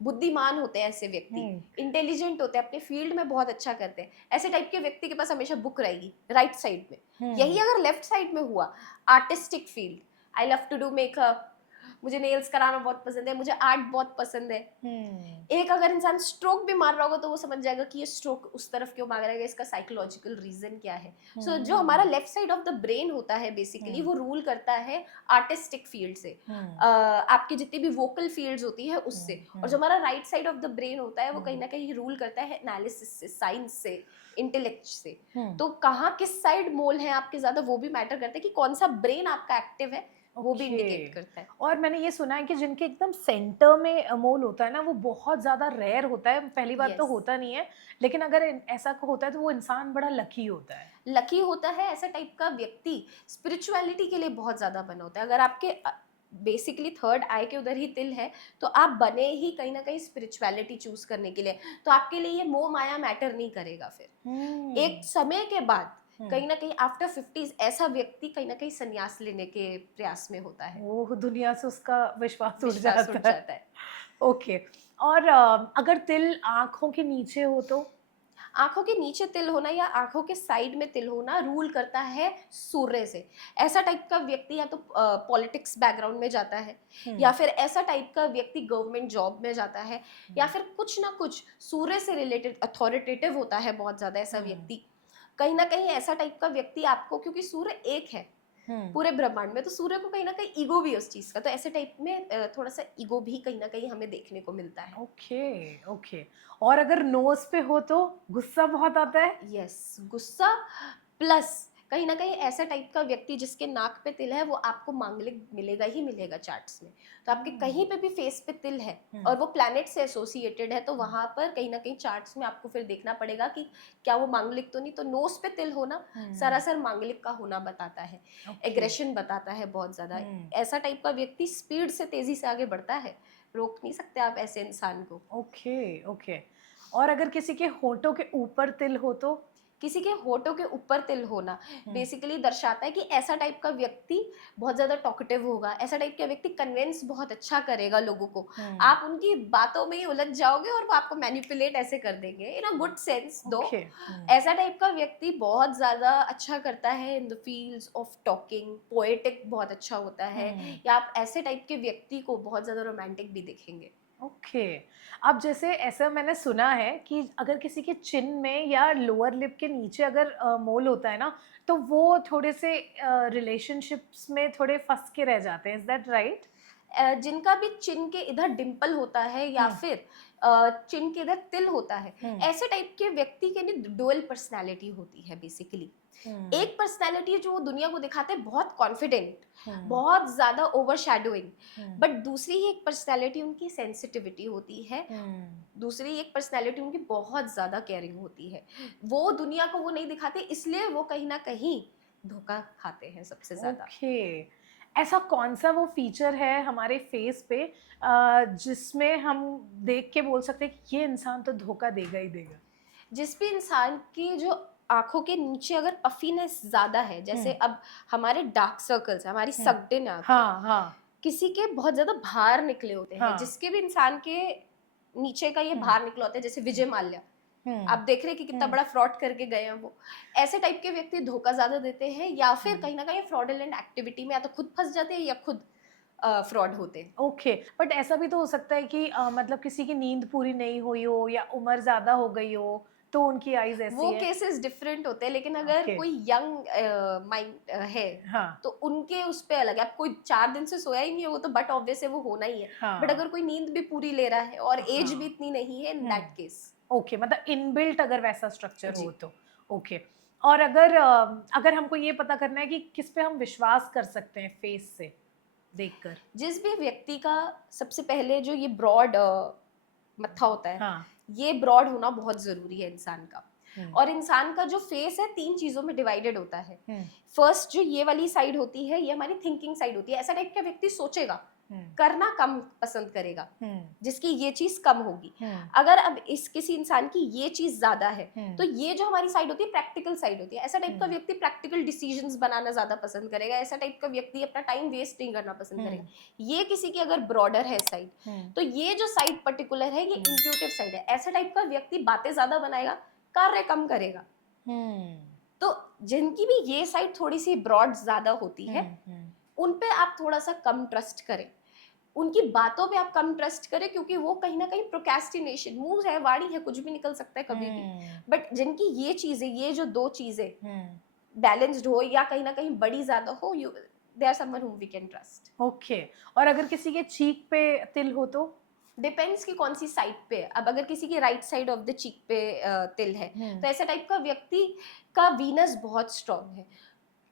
बुद्धिमान होते हैं ऐसे व्यक्ति, इंटेलिजेंट होते हैं, अपने फील्ड में बहुत अच्छा करते हैं। ऐसे टाइप के व्यक्ति के पास हमेशा बुक रहेगी राइट साइड में। यही अगर लेफ्ट साइड में हुआ, artistic field, I love to do makeup, मुझे नेल्स कराना बहुत पसंद है, मुझे आर्ट बहुत पसंद है। एक अगर इंसान स्ट्रोक भी मार रहा होगा तो वो समझ जाएगा कि ये स्ट्रोक उस तरफ क्यों मार रहा है, इसका साइकोलॉजिकल रीजन क्या है। सो जो हमारा left side of the brain होता है बेसिकली, वो रूल करता है आर्टिस्टिक फील्ड से, आपकी जितनी भी वोकल फील्ड्स होती है उससे। और जो हमारा right side of the brain होता है वो कहीं ना कहीं रूल करता है एनालिसिस से, साइंस से, इंटेलेक्ट से। तो कहाँ किस साइड मोल है आपके ज्यादा, वो भी मैटर करता है कि कौन सा ब्रेन आपका एक्टिव है, वो भी इंडिकेट करता है। और मैंने ये सुना है कि जिनके एकदम सेंटर में मोल होता है ना वो बहुत ज्यादा रेयर होता है, पहली बात तो होता नहीं है, लेकिन अगर ऐसा होता है तो वो इंसान बड़ा लकी होता है। लकी होता है ऐसा टाइप का व्यक्ति, स्पिरिचुअलिटी के लिए बहुत ज्यादा बना होता है। अगर आपके बेसिकली थर्ड आई के उधर ही तिल है तो आप बने ही कहीं ना कहीं स्पिरिचुअलिटी चूज करने के लिए, तो आपके लिए ये मोह माया मैटर नहीं करेगा। फिर एक समय के बाद कहीं ना कहीं आफ्टर 50s ऐसा व्यक्ति कहीं ना कहीं संन्यास लेने के प्रयास में होता है, वो दुनिया से उसका विश्वास उठ जाता है। ओके, और अगर तिल आंखों के नीचे हो तो? आंखों के नीचे तिल होना या आंखों के साइड में तिल होना रूल करता है सूर्य से। ऐसा टाइप का व्यक्ति या तो पॉलिटिक्स बैकग्राउंड में जाता है, या फिर ऐसा टाइप का व्यक्ति गवर्नमेंट जॉब में जाता है, या फिर कुछ ना कुछ सूर्य से रिलेटेड अथॉरिटेटिव होता है बहुत ज्यादा ऐसा व्यक्ति। कहीं ना कहीं ऐसा टाइप का व्यक्ति आपको, क्योंकि सूर्य एक है, पूरे ब्रह्मांड में, तो सूर्य को कहीं ना कहीं ईगो भी है उस चीज का, तो ऐसे टाइप में थोड़ा सा ईगो भी कहीं ना कहीं हमें देखने को मिलता है। Okay okay. और अगर नोज पे हो तो गुस्सा बहुत आता है? यस, गुस्सा प्लस कहीं ना कहीं ऐसा टाइप का व्यक्ति जिसके नाक पे तिल है वो आपको मांगलिक मिलेगा ही मिलेगा चार्ट्स में। तो आपके कहीं पे भी फेस पे तिल है और वो प्लैनेट से एसोसिएटेड है, तो वहां पर कहीं ना कहीं चार्ट्स में आपको फिर देखना पड़ेगा कि क्या वो मांगलिक तो नहीं। तो नोज पे तिल होना सरासर मांगलिक का होना बताता है, एग्रेशन बताता है बहुत ज्यादा। ऐसा टाइप का व्यक्ति स्पीड से तेजी से आगे बढ़ता है, रोक नहीं सकते आप ऐसे इंसान को। Okay okay. और अगर किसी के होठों के ऊपर तिल हो तो? किसी के होठों के ऊपर तिल होना बेसिकली दर्शाता है कि ऐसा टाइप का व्यक्ति बहुत ज्यादा टॉकेटिव होगा, ऐसा टाइप का व्यक्ति कन्विंस बहुत अच्छा करेगा लोगों को। आप उनकी बातों में ही उलझ जाओगे और वो आपको मैनिपुलेट ऐसे कर देंगे इन अ गुड सेंस दो। ऐसा टाइप का व्यक्ति बहुत ज्यादा अच्छा करता है in the fields of talking, poetic बहुत अच्छा होता है, या आप ऐसे टाइप के व्यक्ति को बहुत ज्यादा रोमांटिक भी देखेंगे। ओके। अब जैसे ऐसा मैंने सुना है कि अगर किसी के चिन में या लोअर लिप के नीचे अगर मोल होता है ना, तो वो थोड़े से रिलेशनशिप्स में थोड़े फंस के रह जाते हैं। Is that right? जिनका भी चिन के इधर डिंपल होता है या फिर चिन के इधर तिल होता है, ऐसे टाइप के व्यक्ति के लिए डुअल पर्सनालिटी होती है बेसिकली। एक पर्सनालिटी जो वो दुनिया को दिखाते हैं बहुत कॉन्फिडेंट, बहुत ज्यादा ओवरशैडोइंग, बट दूसरी ही एक पर्सनालिटी उनकी सेंसिटिविटी होती है, दूसरी एक पर्सनालिटी उनकी बहुत ज्यादा केयरिंग होती है। वो दुनिया को वो नहीं दिखाते, इसलिए वो कहीं ना कहीं धोखा खाते हैं सबसे ज्यादा। ओके। ऐसा कौन सा वो फीचर है हमारे फेस पे जिसमें हम देख के बोल सकते हैं कि ये इंसान तो धोखा देगा ही देगा? जिस भी इंसान की जो आंखों के नीचे अगर पफीनेस ज्यादा है, जैसे अब हमारे डार्क सर्कल्स, हमारी सगडेन आंखें, हाँ हाँ किसी के बहुत ज्यादा भार निकले होते हैं, हाँ। जिसके भी इंसान के नीचे का ये भार निकला होता है, जैसे विजय माल्या, आप देख रहे हैं कि कितना बड़ा फ्रॉड करके गए हैं वो। ऐसे टाइप के व्यक्ति धोखा ज्यादा देते हैं, या फिर कहीं ना कहीं फ्रॉडुलेंट एक्टिविटी में या तो खुद फंस जाते हैं या खुद फ्रॉड होते हैं। ओके। बट ऐसा भी तो हो सकता है कि मतलब किसी की नींद पूरी नहीं हुई हो या उम्र ज्यादा हो गई हो तो उनकी आईज ऐसी वो है। केसेस डिफरेंट होते हैं, लेकिन अगर Okay. कोई यंग माइंड है हाँ तो उनके उस पे अलग है। अब कोई 4 दिन से सोया ही नहीं है वो तो बट ऑब्वियस है वो होना ही है। हाँ। बट अगर कोई नींद भी पूरी ले रहा है और एज हाँ। भी इतनी नहीं है, इन दैट केस ओके, मतलब इनबिल्ट अगर वैसा स्ट्रक्चर हो जी। तो। ओके। और अगर हमको ये पता करना है कि किस पे हम विश्वास कर सकते हैं फेस से देखकर? जिस भी व्यक्ति का सबसे पहले जो ये ब्रॉड मत्था होता है, हाँ। ये ब्रॉड होना बहुत जरूरी है इंसान का। और इंसान का जो फेस है 3 चीजों में डिवाइडेड होता है। फर्स्ट जो ये वाली साइड होती है ये हमारी थिंकिंग साइड होती है। ऐसा टाइप का व्यक्ति सोचेगा, करना कम पसंद करेगा, जिसकी ये चीज कम होगी। अगर अब इस किसी इंसान की ये चीज ज्यादा है तो ये जो हमारी साइड होती है प्रैक्टिकल साइड होती है। ऐसा टाइप का व्यक्ति प्रैक्टिकल डिसीजंस बनाना ज्यादा पसंद करेगा, ऐसा टाइप का व्यक्ति अपना टाइम वेस्ट नहीं करना पसंद करेगा। ये किसी की अगर ब्रॉडर है साइड, तो ये जो साइड पर्टिकुलर है ये इंट्यूटिव साइड है। ऐसा टाइप का व्यक्ति बातें ज्यादा बनाएगा, कार्य कम करेगा। तो जिनकी भी ये साइड थोड़ी सी ब्रॉड ज्यादा होती है उन पे आप थोड़ा सा कम ट्रस्ट करें, उनकी बातों पे आप कम ट्रस्ट करें, क्योंकि वो कहीं ना कहीं प्रोक्रेस्टिनेशन, मुंह है, वाणी है, कुछ भी निकल सकता है कभी भी। बट जिनकी ये चीजें, ये जो 2 चीजें बैलेंस्ड हो या कहीं ना कहीं बड़ी ज्यादा हो, they are someone whom we can trust. Okay. और अगर किसी के चीक पे तिल हो तो? डिपेंड्स कि कौन सी साइड पे है। अब अगर किसी की right side of the cheek पे तिल है तो ऐसे टाइप का व्यक्ति का वीनस बहुत स्ट्रांग है,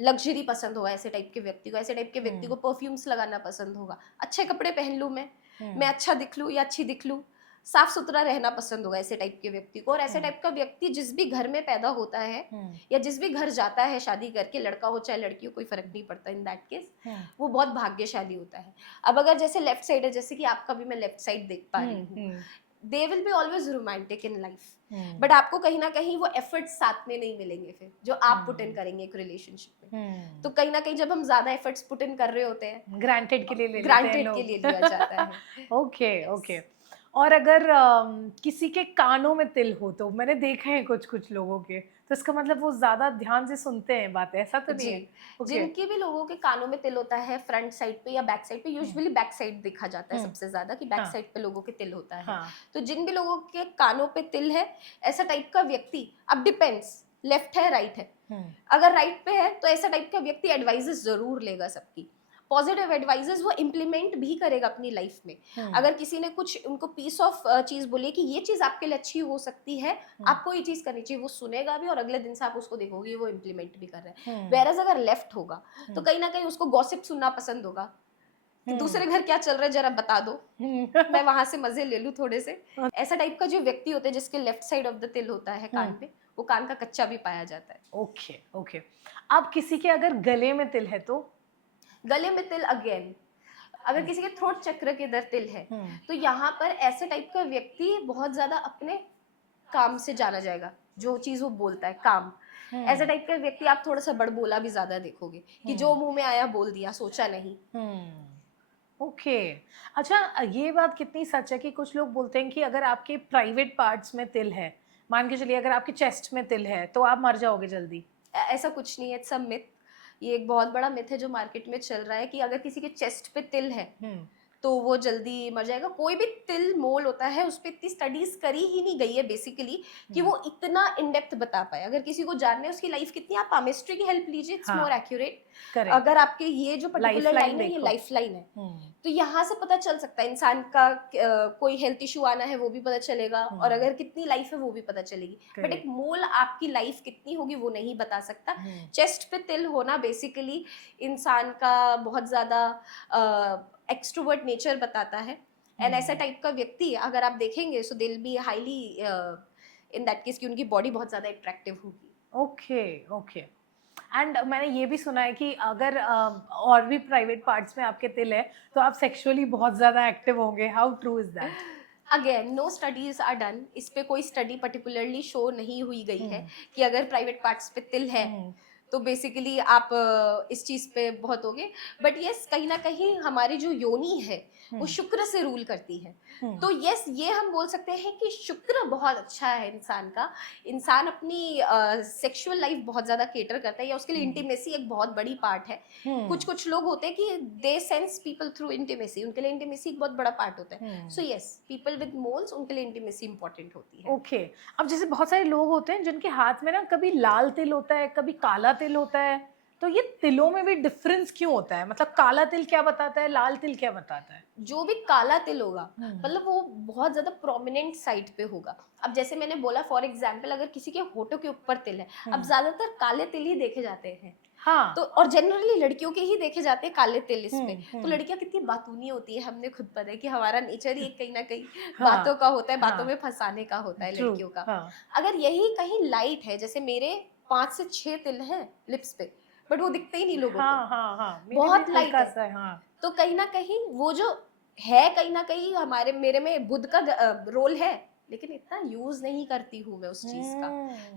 लग्जरी पसंद होगा ऐसे टाइप के व्यक्ति को। ऐसे टाइप के व्यक्ति को परफ्यूम्स लगाना पसंद होगा, अच्छे कपड़े पहन लूं मैं अच्छा दिख लूं या अच्छी दिख लूं, साफ सुथरा रहना पसंद होगा ऐसे टाइप के व्यक्ति को। और ऐसे टाइप का व्यक्ति जिस भी घर में पैदा होता है या जिस भी घर जाता है शादी करके, लड़का हो चाहे लड़की हो कोई फर्क नहीं पड़ता, इन दैट केस वो बहुत भाग्यशाली होता है। अब अगर जैसे लेफ्ट साइड है, जैसे कि आपका भी मैं लेफ्ट साइड देख पा रही हूँ, दे will be always romantic in life, but आपको कहीं ना कहीं वो एफर्ट्स साथ में नहीं मिलेंगे फिर जो आप पुट इन करेंगे एक रिलेशनशिप में। तो कहीं ना कहीं जब हम ज्यादा एफर्ट्स पुट इन कर रहे होते हैं, ग्रांटेड के लिए ले लेते हैं ग्रांटेड लोग। के लिए लिया जाता है। Okay okay. और अगर किसी के कानों में तिल हो तो? मैंने देखा है कुछ कुछ लोगों के, तो इसका मतलब वो ज्यादा ध्यान से सुनते हैं बातें, ऐसा तो नहीं है? जी, जिनके भी लोगों के कानों में तिल होता है फ्रंट साइड पे या बैक साइड पे, यूजुअली बैक साइड देखा जाता है सबसे ज्यादा कि बैक साइड पे लोगों के तिल होता है। तो जिन भी लोगों के कानों पे तिल है, ऐसा टाइप का व्यक्ति, अब डिपेंड्स, लेफ्ट है राइट है, अगर राइट पे है तो ऐसा टाइप का व्यक्ति एडवाइजेस जरूर लेगा सबकी, पॉजिटिव एडवाइजेस वो इम्प्लीमेंट भी करेगा अपनी लाइफ में। अगर किसी ने कुछ उनको पीस ऑफ चीज बोली कि ये चीज आपके लिए अच्छी हो सकती है, आपको ये चीज करनी चाहिए, वो सुनेगा भी और अगले दिन से आप उसको देखोगे वो इम्प्लीमेंट भी कर रहे हैं। वेरएज अगर लेफ्ट होगा तो कहीं ना कहीं उसको गॉसिप सुनना पसंद होगा कि दूसरे घर क्या चल रहा है जरा बता दो, मैं वहां से मजे ले लूं थोड़े से। ऐसा टाइप का जो व्यक्ति होते हैं जिसके लेफ्ट साइड ऑफ द तिल होता है कान पे, वो कान का कच्चा भी पाया जाता है। Okay okay. अब किसी के अगर गले में तिल है तो? गले में तिल अगेन, अगर किसी के थ्रोट चक्र के इधर तिल है तो यहाँ पर ऐसे टाइप का व्यक्ति बहुत ज्यादा अपने काम से जाना जाएगा, जो चीज वो बोलता है काम। ऐसा टाइप का व्यक्ति आप थोड़ा सा बड़बोला भी ज्यादा देखोगे कि जो मुंह में आया बोल दिया, सोचा नहीं। ओके। अच्छा, ये बात कितनी सच है कि कुछ लोग बोलते हैं कि अगर आपके प्राइवेट पार्ट्स में तिल है, मान के चलिए अगर आपके चेस्ट में तिल है तो आप मर जाओगे जल्दी? ऐसा कुछ नहीं है, इट्स अ मिथ। ये एक बहुत बड़ा मिथ है जो मार्केट में चल रहा है कि अगर किसी के चेस्ट पे तिल है तो वो जल्दी मर जाएगा। कोई भी तिल मोल होता है उस पर इतनी स्टडीज करी ही नहीं गई है बेसिकली कि वो इतना इन डेप्थ बता पाए। अगर किसी को जानना है उसकी लाइफ कितनी, आप पामिस्ट्री की हेल्प लीजिए, इट्स मोर एक्यूरेट। अगर आपके ये जो पर्टिकुलर लाइन है ये लाइफ लाइन है तो यहाँ से पता चल सकता है इंसान का कोई हेल्थ इशू आना है वो भी पता चलेगा, और अगर कितनी लाइफ है वो भी पता चलेगी। बट एक मोल आपकी लाइफ कितनी होगी वो नहीं बता सकता। चेस्ट पे तिल होना बेसिकली इंसान का बहुत ज्यादा एक्सट्रोवर्ट नेचर बताता है। एंड ऐसा टाइप का व्यक्ति अगर आप देखेंगे so they will be highly in that case कि उनकी बॉडी बहुत ज्यादा अट्रैक्टिव होगी। Okay okay. एंड मैंने ये भी सुना है कि अगर और भी प्राइवेट पार्ट्स में आपके तिल है तो आप सेक्सुअली बहुत ज्यादा एक्टिव होंगे। How true is that? Again no studies are done, इस पे कोई स्टडी पर्टिकुलरली शो नहीं हुई गई है कि अगर प्राइवेट पार्ट्स पे तिल है तो बेसिकली आप इस चीज पे बहुत होगे। बट यस, कहीं ना कहीं हमारी जो योनि है वो शुक्र से रूल करती है। तो यस, ये हम बोल सकते हैं कि शुक्र बहुत अच्छा है इंसान का। इंसान अपनी सेक्सुअल लाइफ बहुत ज्यादा केटर करता है या उसके लिए इंटीमेसी एक बहुत बड़ी पार्ट है। कुछ लोग होते हैं कि दे सेंस पीपल थ्रू इंटीमेसी, उनके लिए इंटीमेसी एक बहुत बड़ा पार्ट होता है। So yes, people with moles उनके लिए इंटीमेसी इंपॉर्टेंट होती है। ओके। अब जैसे बहुत सारे लोग होते हैं जिनके हाथ में ना कभी लाल तिल होता है कभी काला तिल होता है, तो ये तिलों में भी डिफरेंस क्यों होता है? मतलब काला तिल क्या बताता है, लाल तिल क्या बताता है? जो भी काला तिल होगा मतलब वो बहुत ज्यादा प्रोमिनेंट साइड पे होगा। अब जैसे मैंने बोला फॉर एग्जाम्पल अगर किसी के होठों के ऊपर तिल है, अब ज्यादातर काले तिल ही देखे जाते हैं। हाँ। तो और जनरली लड़कियों के ही देखे जाते हैं काले तिल इसमें। तो लड़कियां कितनी बातूनी होती है, हमने खुद पता है कि हमारा नेचर ही कहीं ना कहीं बातों का होता है, बातों में फंसाने का होता है लड़कियों का। अगर यही कहीं लाइट है, जैसे मेरे 5 से 6 तिल हैं लिप्स पे बट वो दिखते ही नहीं लोगों को, बहुत लाइट है। तो कहीं ना कहीं वो जो है कहीं ना कहीं हमारे मेरे में बुध का रोल है, लेकिन इतना यूज नहीं करती हूँ मैं उस चीज का।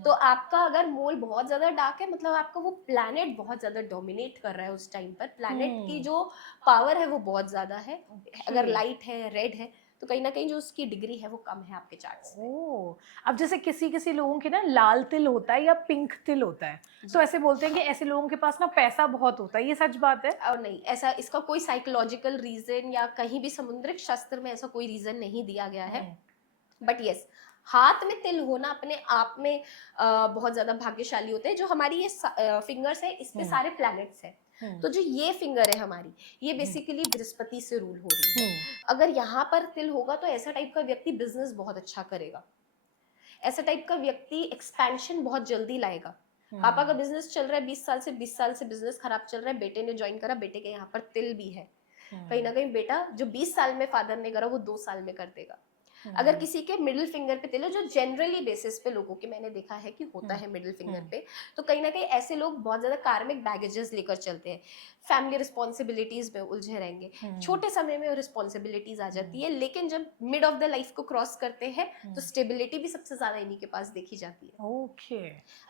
तो आपका अगर मोल बहुत ज्यादा डार्क है मतलब आपका वो प्लैनेट बहुत ज्यादा डोमिनेट कर रहा है उस टाइम पर, प्लैनेट की जो पावर है वो बहुत ज्यादा है। अगर लाइट है, रेड है, तो कहीं ना कहीं जो उसकी डिग्री है वो कम है आपके चार्ट्स में। अब जैसे किसी किसी लोगों के ना लाल तिल होता है या पिंक तिल होता है, तो ऐसे बोलते हैं कि ऐसे लोगों के पास ना पैसा बहुत होता है, ये सच बात है? और नहीं, ऐसा इसका कोई साइकोलॉजिकल रीजन या कहीं भी समुद्रिक शास्त्र में ऐसा कोई रीजन नहीं दिया गया है। बट यस, हाथ में तिल होना अपने आप में बहुत ज्यादा भाग्यशाली होते हैं। जो हमारी ये फिंगर्स है इस पे सारे प्लैनेट्स हैं। तो जो ये फिंगर है हमारी, ये बेसिकली बृहस्पति से रूल हो रही है। अगर यहाँ पर तिल होगा तो ऐसा टाइप का व्यक्ति बिजनेस बहुत अच्छा करेगा, ऐसा टाइप का व्यक्ति एक्सपेंशन बहुत जल्दी लाएगा। पापा का बिजनेस चल रहा है 20 साल से बिजनेस खराब चल रहा है, बेटे ने ज्वाइन करा, बेटे के यहाँ पर तिल भी है, कहीं ना कहीं बेटा जो 20 साल में फादर ने करा वो 2 साल में कर देगा। अगर किसी के मिडिल फिंगर पे तिल है, जो जनरली बेसिस पे लोगों के मैंने देखा है कि होता है मिडिल फिंगर पे, तो कहीं ना कहीं ऐसे लोग बहुत ज्यादा कार्मिक बैगेजेस लेकर चलते हैं, फैमिली रिस्पॉन्सिबिलिटीज में उलझे रहेंगे। छोटे समय में रिस्पॉन्सिबिलिटीज आ जाती है, लेकिन जब मिड ऑफ द लाइफ को क्रॉस करते हैं तो स्टेबिलिटी भी सबसे ज्यादा इन्हीं के पास देखी जाती है। ओके।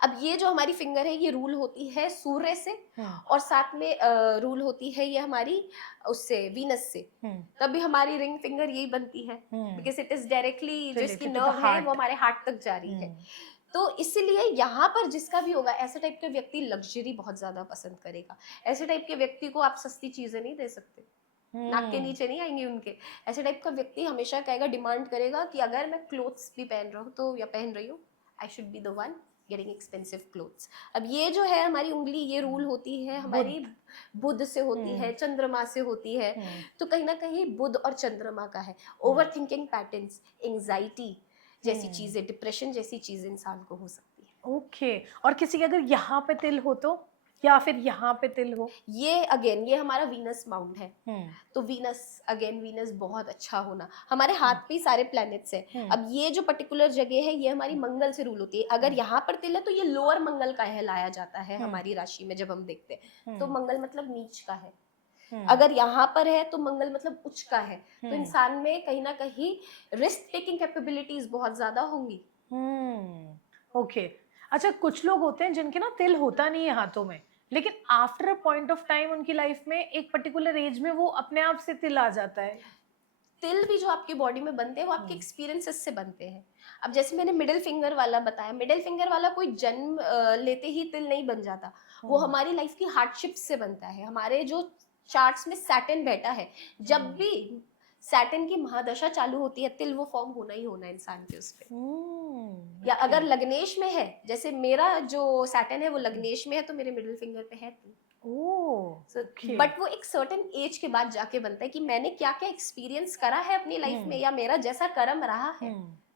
अब ये जो हमारी फिंगर है ये रूल होती है सूर्य से, और साथ में रूल होती है ये हमारी उससे वीनस से। तभी हमारी रिंग फिंगर यही बनती है, बिकॉज इट इज डायरेक्टली जो इसकी नर्व है वो हमारे हार्ट तक जा रही है। तो इसीलिए यहाँ पर जिसका भी होगा ऐसे टाइप के व्यक्ति लग्जरी बहुत ज्यादा पसंद करेगा। ऐसे टाइप के व्यक्ति को आप सस्ती चीजें नहीं दे सकते, नाक के नीचे नहीं आएंगे उनके। ऐसे टाइप का व्यक्ति हमेशा कहेगा, डिमांड करेगा कि अगर मैं क्लोथ्स भी पहन रहा हूँ तो या पहन रही हूँ, I should be the one getting expensive clothes. अब ये जो है हमारी उंगली, ये रूल होती है हमारी बुध से होती है, चंद्रमा से होती है। तो कहीं ना कहीं बुध और चंद्रमा का है। ओवर थिंकिंग पैटर्न्स, एंजाइटी जैसी चीजें, डिप्रेशन जैसी चीजें इंसान को हो सकती है। ओके। और किसी के अगर यहाँ पे तिल हो तो, या फिर यहाँ पे तिल हो? ये अगेन ये हमारा वीनस माउंट है। तो वीनस, अगेन वीनस बहुत अच्छा होना। हमारे हाथ पे ही सारे प्लैनेट्स हैं। अब ये जो पर्टिकुलर जगह है ये हमारी मंगल से रूल होती है। अगर यहाँ पर तिल है तो ये लोअर मंगल कहलाया जाता है हमारी राशि में जब हम देखते हैं। तो मंगल मतलब नीच का है। अगर यहाँ पर है तो मंगल मतलब उच्च का है। तो इंसान में कहीं ना कहीं रिस्क टेकिंग कैपेबिलिटीज बहुत ज्यादा होंगी। ओके। अच्छा, कुछ लोग होते हैं जिनके ना तिल होता नहीं है हाथों में, लेकिन after a point of time उनकी लाइफ में एक पर्टिकुलर एज में वो अपने आप से तिल आ जाता है। तिल भी जो आपकी बॉडी में बनते हैं वो आपके एक्सपीरियंसेस से बनते हैं। अब जैसे मैंने मिडिल फिंगर वाला बताया, मिडिल फिंगर वाला कोई जन्म लेते ही तिल नहीं बन जाता। वो हमारी लाइफ की हार्डशिप्स से बनता है। हमारे जो चार्ट्स में सैटर्न बैठा है, जब भी सैटर्न की महादशा चालू होती है तिल वो फॉर्म होना ही होना है इंसान के उस पे। या अगर लग्नेश में है, जैसे मेरा जो सैटर्न है वो लग्नेश में है तो मेरे मिडिल फिंगर पे है तिल। बट वो एक सर्टेन एज के बाद जाके बनता है कि मैंने क्या क्या एक्सपीरियंस करा है अपनी लाइफ में, या मेरा जैसा कर्म रहा है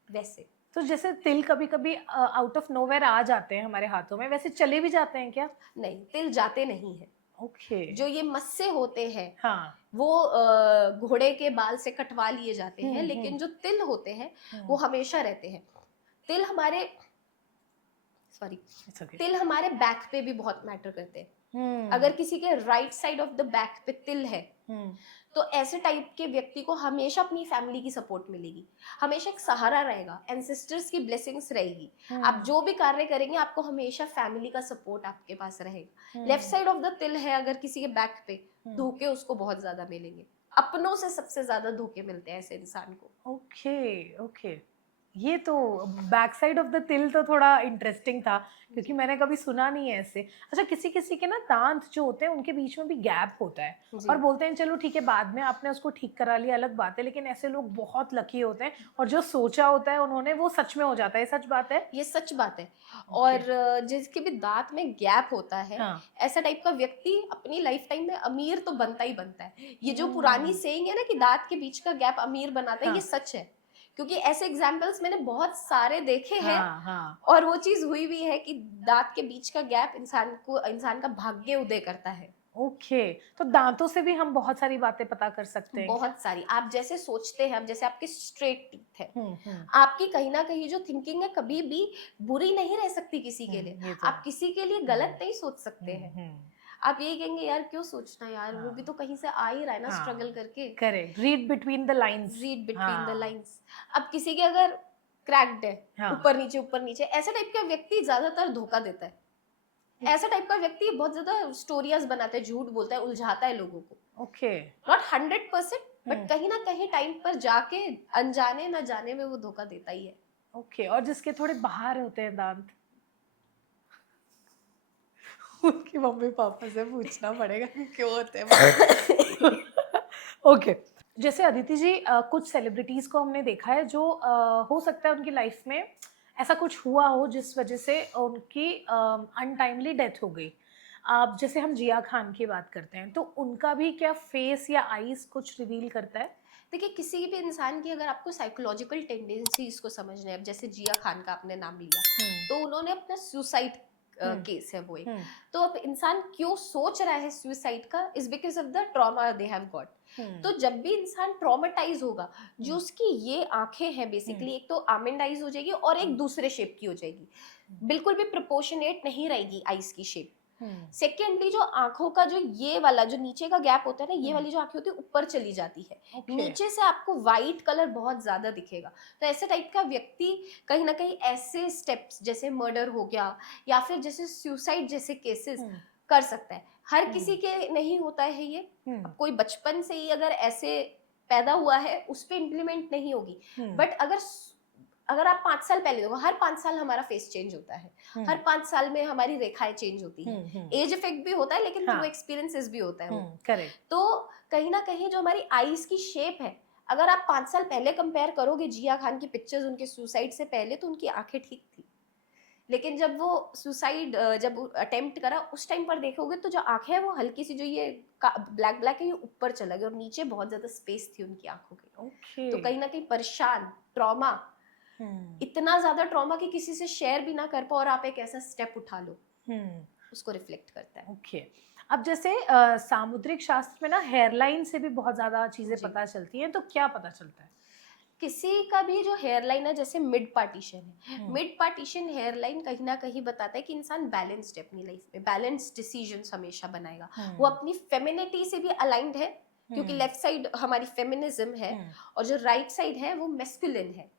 वैसे। तो जैसे तिल कभी कभी आउट ऑफ नोवेयर आ जाते हैं हमारे हाथों में, वैसे चले भी जाते हैं क्या? नहीं, तिल जाते नहीं है। ओके। जो ये मस्से होते हैं हाँ, वो घोड़े के बाल से कटवा लिए जाते हैं, लेकिन जो तिल होते हैं वो हमेशा रहते हैं। तिल हमारे तिल हमारे बैक पे भी बहुत मैटर करते हैं। अगर किसी के right side of the back पे तिल है तो ऐसे टाइप के व्यक्ति को हमेशा अपनी फैमिली की सपोर्ट मिलेगी, हमेशा एक सहारा रहेगा, एंसेस्टर्स की ब्लेसिंग्स रहेगी। आप जो भी कार्य करेंगे आपको हमेशा फैमिली का सपोर्ट आपके पास रहेगा। लेफ्ट साइड ऑफ द तिल है अगर किसी के बैक पे, धोखे उसको बहुत ज्यादा मिलेंगे। अपनों से सबसे ज्यादा धोखे मिलते हैं ऐसे इंसान को। Okay okay. ये तो बैक साइड ऑफ द तिल तो थोड़ा इंटरेस्टिंग था, क्योंकि मैंने कभी सुना नहीं है ऐसे। अच्छा, किसी किसी के ना दांत जो होते हैं उनके बीच में भी गैप होता है, और बोलते हैं चलो ठीक है बाद में आपने उसको ठीक करा लिया, अलग बात है, लेकिन ऐसे लोग बहुत लकी होते हैं और जो सोचा होता है उन्होंने वो सच में हो जाता है। सच बात है? ये सच बात है। और जिसके भी दांत में गैप होता है, ऐसा टाइप का व्यक्ति अपनी लाइफ टाइम में अमीर तो बनता ही बनता है। ये जो पुरानी सेइंग है ना कि दांत के बीच का गैप अमीर बनाता है, ये सच है। क्योंकि ऐसे एग्जाम्पल्स मैंने बहुत सारे देखे हैं। और वो चीज हुई भी है कि दांत के बीच का गैप इंसान का भाग्य उदय करता है। ओके। तो दांतों से भी हम बहुत सारी बातें पता कर सकते हैं? बहुत सारी। आप जैसे सोचते हैं, अब जैसे आपके स्ट्रेट टीथ है, आपकी कहीं ना कहीं जो थिंकिंग है कभी भी बुरी नहीं रह सकती किसी के लिए। आप किसी के लिए गलत नहीं सोच सकते हैं। आप यही कहेंगे यार क्यों सोचना यार, वो भी तो कहीं से आ ही रहा है ना स्ट्रगल करके। Correct, read between the lines. Read between the lines. अब किसी के अगर क्रैक्ड है, ऊपर नीचे ऐसा टाइप का व्यक्ति ज्यादातर धोखा देता है। ऐसा टाइप का व्यक्ति बहुत ज्यादा स्टोरीज बनाता है, झूठ बोलता है, उलझाता है लोगों को। ओके। नॉट 100%, बट कहीं ना कहीं टाइम पर जाके अनजाने न जाने में वो धोखा देता ही है। ओके। और जिसके थोड़े बाहर होते हैं दांत, उनकी मम्मी पापा से पूछना पड़ेगा क्यों होते हैं। ओके। जैसे अदिति जी, कुछ सेलिब्रिटीज को हमने देखा है जो हो सकता है उनकी लाइफ में ऐसा कुछ हुआ हो जिस वजह से उनकी अनटाइमली डेथ हो गई। अब जैसे हम जिया खान की बात करते हैं, तो उनका भी क्या फेस या आईज कुछ रिवील करता है? देखिए, किसी भी इंसान की अगर आपको साइकोलॉजिकल टेंडेंसीज को समझना है, अब जैसे जिया खान का आपने नाम लिया, तो उन्होंने अपना सुसाइड केस है वो एक। तो अब इंसान क्यों सोच रहा है सुसाइड का, is because of the trauma they have got. तो जब भी इंसान ट्रॉमेटाइज होगा, जो उसकी ये आंखें हैं बेसिकली एक तो आमेंडाइज हो जाएगी और एक दूसरे शेप की हो जाएगी, बिल्कुल भी प्रोपोर्शनेट नहीं रहेगी आईज की शेप। सेकेंडली जो आंखों का जो ये वाला जो नीचे का गैप होता है ना, ये वाली जो आंखें होती है ऊपर चली जाती है। नीचे से आपको वाइट कलर बहुत ज्यादा दिखेगा। तो ऐसे टाइप का व्यक्ति कहीं ना कहीं ऐसे स्टेप्स जैसे मर्डर हो गया या फिर जैसे सुसाइड जैसे केसेस कर सकता है। हर किसी के नहीं होता है ये। अब कोई बचपन से ही अगर ऐसे पैदा हुआ है उस पर इम्प्लीमेंट नहीं होगी। बट अगर आप 5 साल पहले देखो, हर 5 साल हमारा फेस चेंज होता है, हर 5 साल में हमारी रेखाएं चेंज होती हैं। एज इफेक्ट भी होता है लेकिन थ्रू एक्सपीरियंसेस भी होता है वो। करेक्ट। तो कहीं ना कहीं जो हमारी आईज की शेप है, अगर आप 5 साल पहले कंपेयर करोगे जिया खान की पिक्चर्स उनके सुसाइड से पहले, तो उनकी आंखें ठीक थी। लेकिन जब वो सुसाइड जब अटेम्प्ट करा उस टाइम पर देखोगे तो जो आंखें हैं वो हल्की सी, जो ये ब्लैक ब्लैक है, ये ऊपर चला गया और नीचे बहुत ज्यादा स्पेस थी उनकी आंखों की। ओके। तो कहीं ना कहीं परेशान, ट्रॉमा, हम्म। इतना ज्यादा ट्रॉमा कि किसी से शेयर भी ना कर पाओ और आप एक ऐसा स्टेप उठा लो, हम्म। उसको रिफ्लेक्ट करता है। ओके। अब जैसे सामुद्रिक शास्त्र में ना हेयरलाइन से भी बहुत ज्यादा चीजें जी, पता चलती हैं, तो क्या पता चलता है? किसी का भी जो हेयर लाइन है, जैसे मिड पार्टीशन है, हम्म। मिड पार्टीशन हेयर लाइन कहीं ना कहीं बताता है कि इंसान बैलेंस्ड है अपनी लाइफ में, बैलेंस्ड डिसीजंस हमेशा बनाएगा, वो हम्म। अपनी फेमिनिटी से भी अलाइंड है, क्योंकि हम्म। लेफ्ट साइड हमारी फेमिनिज्म है हम्म। और जो राइट साइड है वो मेस्कुलिन है।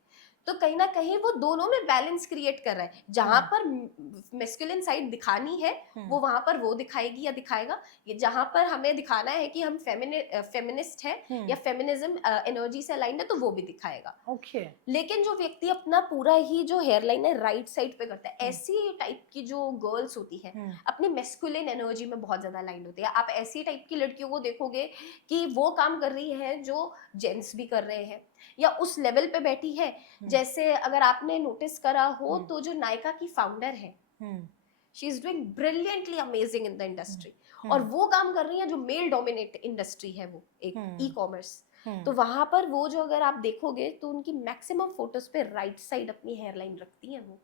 तो कहीं ना कहीं वो दोनों में बैलेंस क्रिएट कर रहा है, जहां हम्म। पर मेस्कुलिन साइड दिखानी है हम्म। वो वहां पर वो दिखाएगी या दिखाएगा, ये जहां पर हमें दिखाना है कि हम फेमिनिस्ट है हम्म। या फेमिनिज्म एनर्जी से अलाइंड है, तो वो भी दिखाएगा। ओके। लेकिन जो व्यक्ति अपना पूरा ही जो हेयरलाइन है राइट साइड पे करता है, हम्म। ऐसी टाइप की जो गर्ल्स होती है हम्म। अपनी मेस्कुलिन एनर्जी में बहुत ज्यादा अलाइंड होती है। आप ऐसी टाइप की लड़कियों को देखोगे कि वो काम कर रही है जो जेंट्स भी कर रहे हैं या उस लेवल पे बैठी है। हम्म। जैसे अगर आपने नोटिस करा हो हम्म। तो जो नायका की फाउंडर है, hmm. She is doing brilliantly amazing in the hmm. Industry, और हम्म। वो काम कर रही है जो मेल डोमिनेट इंडस्ट्री है, वो एक ई हम्म। कॉमर्स। तो हम्म। वहां पर वो जो अगर आप देखोगे तो उनकी मैक्सिमम फोटोज पे राइट साइड अपनी हेयरलाइन रखती हैं वो।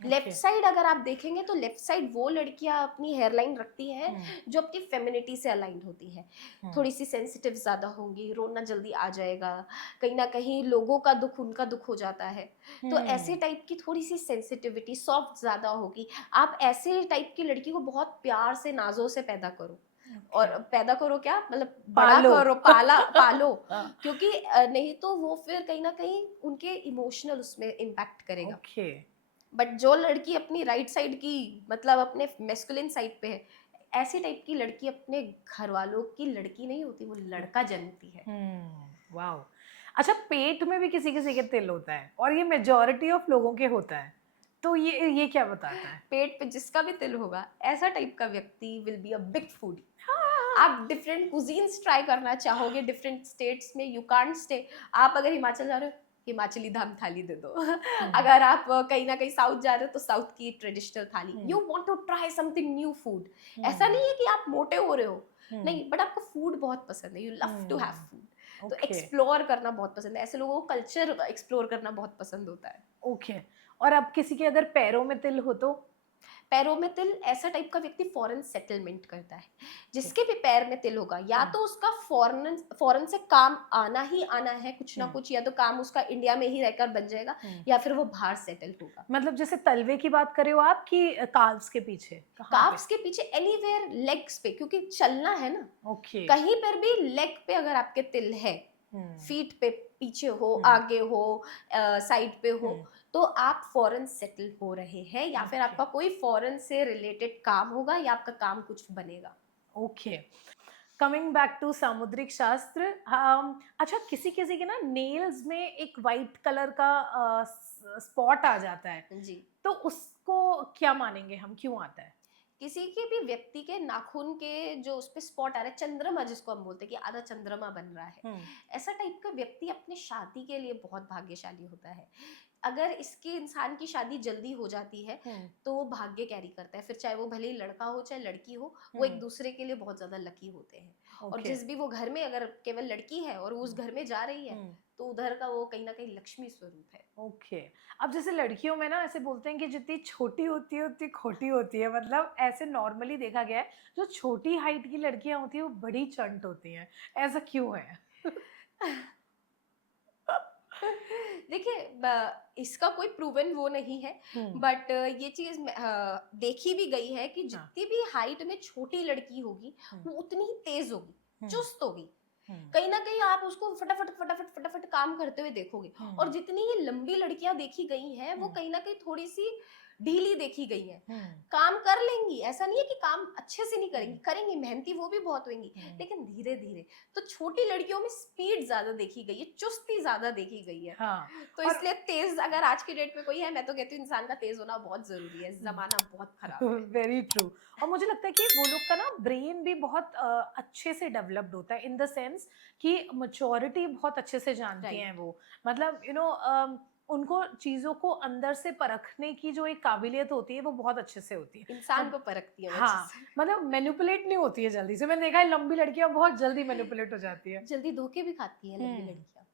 Left okay. साइड अगर आप देखेंगे तो लेफ्ट साइड वो लड़कियां अपनी हेयरलाइन रखती हैं हम्म। जो अपनी फेमिनिटी से अलाइंड होती हैं, हम्म। थोड़ी सी सेंसिटिव ज्यादा होंगी, रोना जल्दी आ जाएगा, कहीं ना कहीं लोगों का दुख उनका दुख हो जाता है, तो ऐसे हम्म। टाइप की थोड़ी सी सेंसिटिविटी सॉफ्ट ज्यादा होगी। आप ऐसे टाइप की लड़की को बहुत प्यार से नाजों से पैदा करो, ओके। और पैदा करो क्या मतलब बड़ा पालो। करो, पाला पालो, हाँ। क्योंकि नहीं तो वो फिर कहीं ना कहीं उनके इमोशनल उसमें इम्पैक्ट करेगा। ओके। बट जो लड़की अपनी राइट साइड की, मतलब अपने मेस्कुलिन साइड पे है, ऐसी टाइप की लड़की अपने घर वालों की लड़की नहीं होती, वो लड़का जन्मती है। वाओ। अच्छा, पेट में भी किसी किसी के तिल होता है और ये मेजॉरिटी ऑफ लोगों के होता है, तो ये क्या बताता है? पेट पे जिसका भी तिल होगा, ऐसा टाइप का व्यक्ति will be a big foodie. हाँ। आप डिफरेंट कुजीन्स ट्राई करना चाहोगे डिफरेंट स्टेट्स में, यू कांट स्टे। आप अगर हिमाचल जा रहे हो, हिमाचली धाम थाली दे दो। हम्म। अगर आप कहीं ना कहीं साउथ जा रहे हो तो साउथ की ट्रेडिशनल थाली, hmm. You want to try something new food. ऐसा हम्म। नहीं है कि आप मोटे हो रहे हो, हम्म। नहीं, बट आपको फूड बहुत पसंद है, you love to have food. तो ओके। एक्सप्लोर करना बहुत पसंद है, ऐसे लोगों को कल्चर एक्सप्लोर करना बहुत पसंद होता है। ओके। और अब किसी के अगर पैरों में तिल हो तो? पैरों में तिल, ऐसा टाइप का व्यक्ति फॉरेन सेटलमेंट करता है। जिसके भी पैर में तिल होगा, या तो उसका फॉरेन फॉरेन से काम आना ही आना है कुछ ना कुछ, या तो काम उसका इंडिया में ही रहकर बन जाएगा, या फिर वो बाहर सेटल होगा। मतलब जैसे तलवे की बात कर रहे हो आप कि काल्व्स के पीछे कहाँ पे? काफ्स के पीछे, एनीवेयर लेग्स पे, क्योंकि चलना है ना, ओके। कहीं पर भी लेग पे अगर आपके तिल है, फीट पे पीछे हो, आगे हो, साइड पे हो, तो आप फॉरेन सेटल हो रहे हैं, या फिर ओके। आपका कोई फॉरेन से रिलेटेड काम होगा, या आपका काम कुछ बनेगा। ओके। कमिंग बैक टू सामुद्रिक शास्त्र, अच्छा, किसी किसी के ना नेल्स में एक वाइट कलर का स्पॉट आ जाता है, जी, तो उसको क्या मानेंगे हम, क्यों आता है? किसी के भी व्यक्ति के नाखून के जो उस पे स्पॉट आ रहा है, चंद्रमा जिसको हम बोलते हैं कि आधा चंद्रमा बन रहा है, ऐसा टाइप का व्यक्ति अपने शादी के लिए बहुत भाग्यशाली होता है। अगर इसके इंसान की शादी जल्दी हो जाती है तो वो भाग्य कैरी करता है, फिर चाहे वो भले ही लड़का हो चाहे लड़की हो, वो एक दूसरे के लिए बहुत ज्यादा लकी होते हैं। और जिस भी वो घर में अगर केवल लड़की है और वो उस घर में जा रही है, तो उधर का वो कहीं ना कहीं लक्ष्मी स्वरूप है। ओके। अब जैसे लड़कियों में ना ऐसे बोलते हैं कि जितनी छोटी होती है उतनी खोटी होती है, मतलब ऐसे नॉर्मली देखा गया है, जो छोटी हाइट की लड़कियां होती है वो बड़ी चंट होती हैं, ऐसा क्यों है? देखिए, इसका कोई प्रूवन वो नहीं है, बट ये चीज देखी भी गई है कि हाँ। जितनी भी हाइट में छोटी लड़की होगी वो उतनी ही तेज होगी, चुस्त होगी। हम्म। कहीं ना कहीं आप उसको फटाफट फटाफट फटाफट काम करते हुए देखोगे। और जितनी ही लंबी लड़कियां देखी गई हैं वो कहीं ना कहीं थोड़ी सी ढीली देखी गई हैं। काम कर लेंगी, ऐसा नहीं है कि काम अच्छे से नहीं करेंगी, करेंगी, मेहनती वो भी बहुत होंगी, लेकिन धीरे धीरे। तो छोटी लड़कियों में स्पीड ज्यादा देखी गई है, चुस्ती ज्यादा देखी गई है। हाँ। तो और इसलिए तेज अगर आज की डेट में कोई है, मैं तो कहती हूँ इंसान का तेज होना बहुत जरूरी है, जमाना बहुत खराब है। Very true. और मुझे लगता है कि वो लोग का ना ब्रेन भी बहुत अच्छे से डेवलप्ड होता है, इन द सेंस कि मैच्योरिटी बहुत अच्छे से जानती हैं राइट। वो, मतलब उनको चीजों को अंदर से परखने की जो एक काबिलियत होती है वो बहुत अच्छे से होती है। इंसान को परखती है वो हाँ, चीज़। मतलब मैनिपुलेट नहीं होती है जल्दी से। मैंने देखा है लंबी लड़कियां बहुत जल्दी मैनिपुलेट हो जाती है। जल्दी धोखे भी खाती हैं लंबी लड़कियां,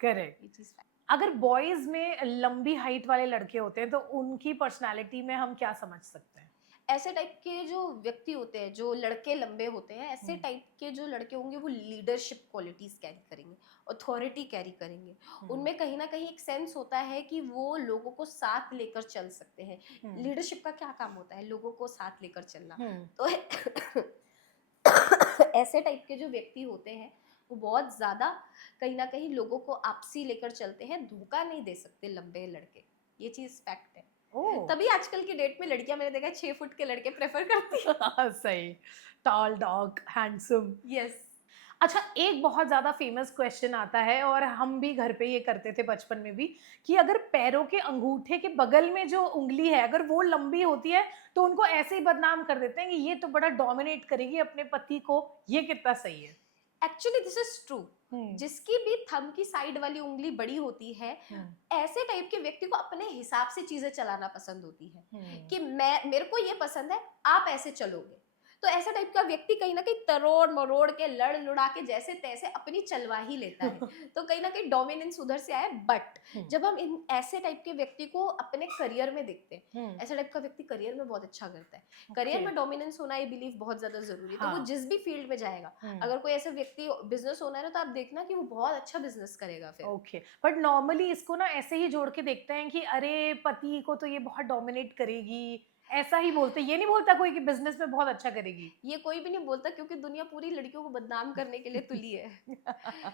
करेक्ट। ये चीज़ fact अगर बॉयज में लंबी हाइट वाले लड़के होते हैं तो उनकी पर्सनालिटी में हम क्या समझ सकते हैं? है। ऐसे टाइप के जो व्यक्ति होते हैं, जो लड़के लंबे होते हैं, ऐसे हम्म। टाइप के जो लड़के होंगे वो लीडरशिप क्वालिटीज कैरी करेंगे, अथॉरिटी कैरी करेंगे। उनमें कहीं ना कहीं एक सेंस होता है कि वो लोगों को साथ लेकर चल सकते हैं। लीडरशिप का क्या काम होता है? लोगों को साथ लेकर चलना। तो ऐसे टाइप के जो व्यक्ति होते हैं वो बहुत ज्यादा कहीं ना कहीं लोगों को आपसी लेकर चलते हैं, धोखा नहीं दे सकते लंबे लड़के, ये चीज फैक्ट है। ओह तभी आजकल की डेट में लड़कियां, मैंने देखा है, 6 फुट के लड़के प्रेफर करती हैं। सही, टॉल डॉग हैंडसम। यस। अच्छा, एक बहुत ज़्यादा फेमस क्वेश्चन आता है और हम भी घर पे ये करते थे बचपन में भी, कि अगर पैरों के अंगूठे के बगल में जो उंगली है अगर वो लंबी होती है तो उनको ऐसे ही बदनाम कर देते हैं कि ये तो बड़ा डोमिनेट करेगी अपने पति को। ये कितना सही है? Actually this is true. जिसकी भी थंब की साइड वाली उंगली बड़ी होती है, ऐसे टाइप के व्यक्ति को अपने हिसाब से चीजें चलाना पसंद होती है कि मेरे को ये पसंद है, आप ऐसे चलोगे। तो ऐसा टाइप का व्यक्ति कहीं ना कहीं तरोड़ मरोड़ के लड़ लुड़ा के जैसे तैसे अपनी चलवा ही लेता है। तो कहीं ना कहीं डोमिनेंस उधर से आया। बट जब हम इन ऐसे टाइप के व्यक्ति को अपने करियर में देखते हैं, ऐसा टाइप का व्यक्ति करियर में बहुत अच्छा करता है। करियर में डोमिनेंस होना, आई बिलीव, बहुत ज्यादा जरूरी है। तो वो जिस भी फील्ड में जाएगा, अगर कोई ऐसा व्यक्ति बिजनेस ओनर है तो आप देखना कि वो बहुत अच्छा बिजनेस करेगा फिर। ओके, बट नॉर्मली इसको ना ऐसे ही जोड़ के देखते हैं कि अरे पति को तो ये बहुत डोमिनेट करेगी, ऐसा ही बोलते हैं। ये नहीं बोलता कोई कि बिजनेस में बहुत अच्छा करेगी। ये कोई भी नहीं बोलता, क्योंकि दुनिया पूरी लड़कियों को बदनाम करने के लिए तुली है।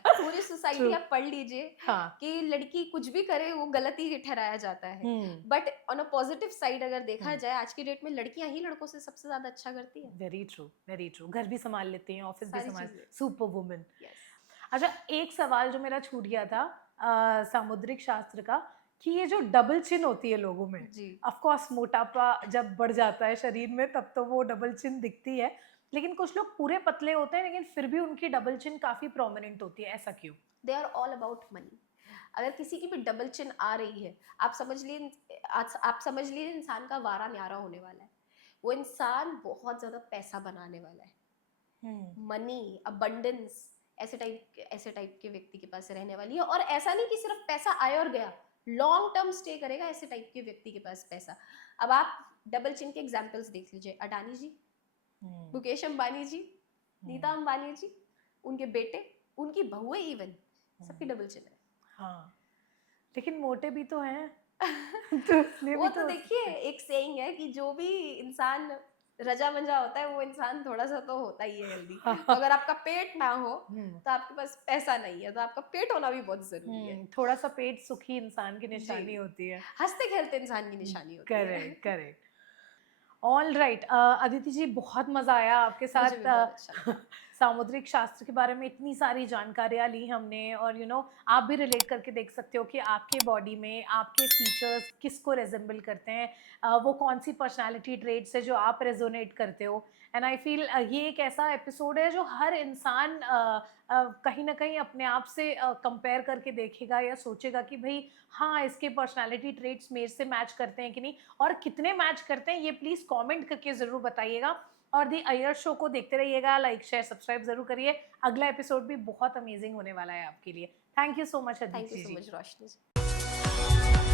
पूरी सोसाइटी True. आप पढ़ लीजिए हाँ। कि लड़की कुछ भी करे वो गलत ही ठहराया जाता है। But on a positive side अगर देखा जाए, आज की डेट में लड़कियां ही लड़कों से सबसे ज्यादा अच्छा करती हैं। Very true, very true. घर भी संभाल लेती हैं, ऑफिस भी सारी संभाल, चीजें। Super woman. यस। अच्छा, एक सवाल जो मेरा छूट गया था सामुद्रिक शास्त्र का, कि ये जो डबल चिन होती है लोगों में, जी। ऑफ कोर्स मोटापा जब बढ़ जाता है शरीर में तब तो वो डबल चिन दिखती है, लेकिन कुछ लोग पूरे पतले होते हैं लेकिन फिर भी उनकी डबल चिन काफी प्रोमिनेंट होती है, ऐसा क्यों? They are all about money. अगर किसी की भी डबल चिन आ रही है, आप समझ लिए इंसान का वारा न्यारा होने वाला है। वो इंसान बहुत ज्यादा पैसा बनाने वाला है। मनी, अबंडेंस, ऐसे टाइप के व्यक्ति के पास रहने वाली है। और ऐसा नहीं कि सिर्फ पैसा आया और गया, लॉन्ग टर्म स्टे करेगा ऐसे टाइप के व्यक्ति के पास पैसा। अब आप डबल चिन के एग्जांपल्स देख लीजिए, अडानी जी, मुकेश अंबानी जी, नीता अंबानी जी, उनके बेटे, उनकी बहुएं, इवन सबकी डबल चिन है। हाँ, लेकिन मोटे भी तो हैं। तो इसलिए वो भी तो हो देखिए, सकता है। एक सेइंग है कि जो भी इंसान रजा मंजा होता है वो इंसान थोड़ा सा तो होता ही है हेल्दी। तो अगर आपका पेट ना हो तो आपके पास पैसा नहीं है, तो आपका पेट होना भी बहुत जरूरी है। थोड़ा सा पेट सुखी इंसान की निशानी जी। होती है। हंसते खेलते इंसान की निशानी होती है। Correct, correct. All right, Aditi ji, बहुत मजा आया आपके मुझे साथ। भी बहुत अच्छा लगा। सामुद्रिक शास्त्र के बारे में इतनी सारी जानकारियां ली हमने, और आप भी रिलेट करके देख सकते हो कि आपके बॉडी में आपके फीचर्स किसको रेजेंबल करते हैं, वो कौन सी पर्सनालिटी ट्रेट्स है जो आप रेजोनेट करते हो। एंड आई फील ये एक ऐसा एपिसोड है जो हर इंसान कहीं ना कहीं अपने आप से कंपेयर करके देखेगा या सोचेगा कि भाई हाँ, इसके पर्सनालिटी ट्रेट्स मेरे से मैच करते हैं कि नहीं, और कितने मैच करते हैं ये प्लीज़ कमेंट करके ज़रूर बताइएगा। और दी अय्यर शो को देखते रहिएगा, लाइक शेयर सब्सक्राइब ज़रूर करिए। अगला एपिसोड भी बहुत अमेजिंग होने वाला है आपके लिए। Thank you so much thank Aditi you so ji. Much Roshni ji.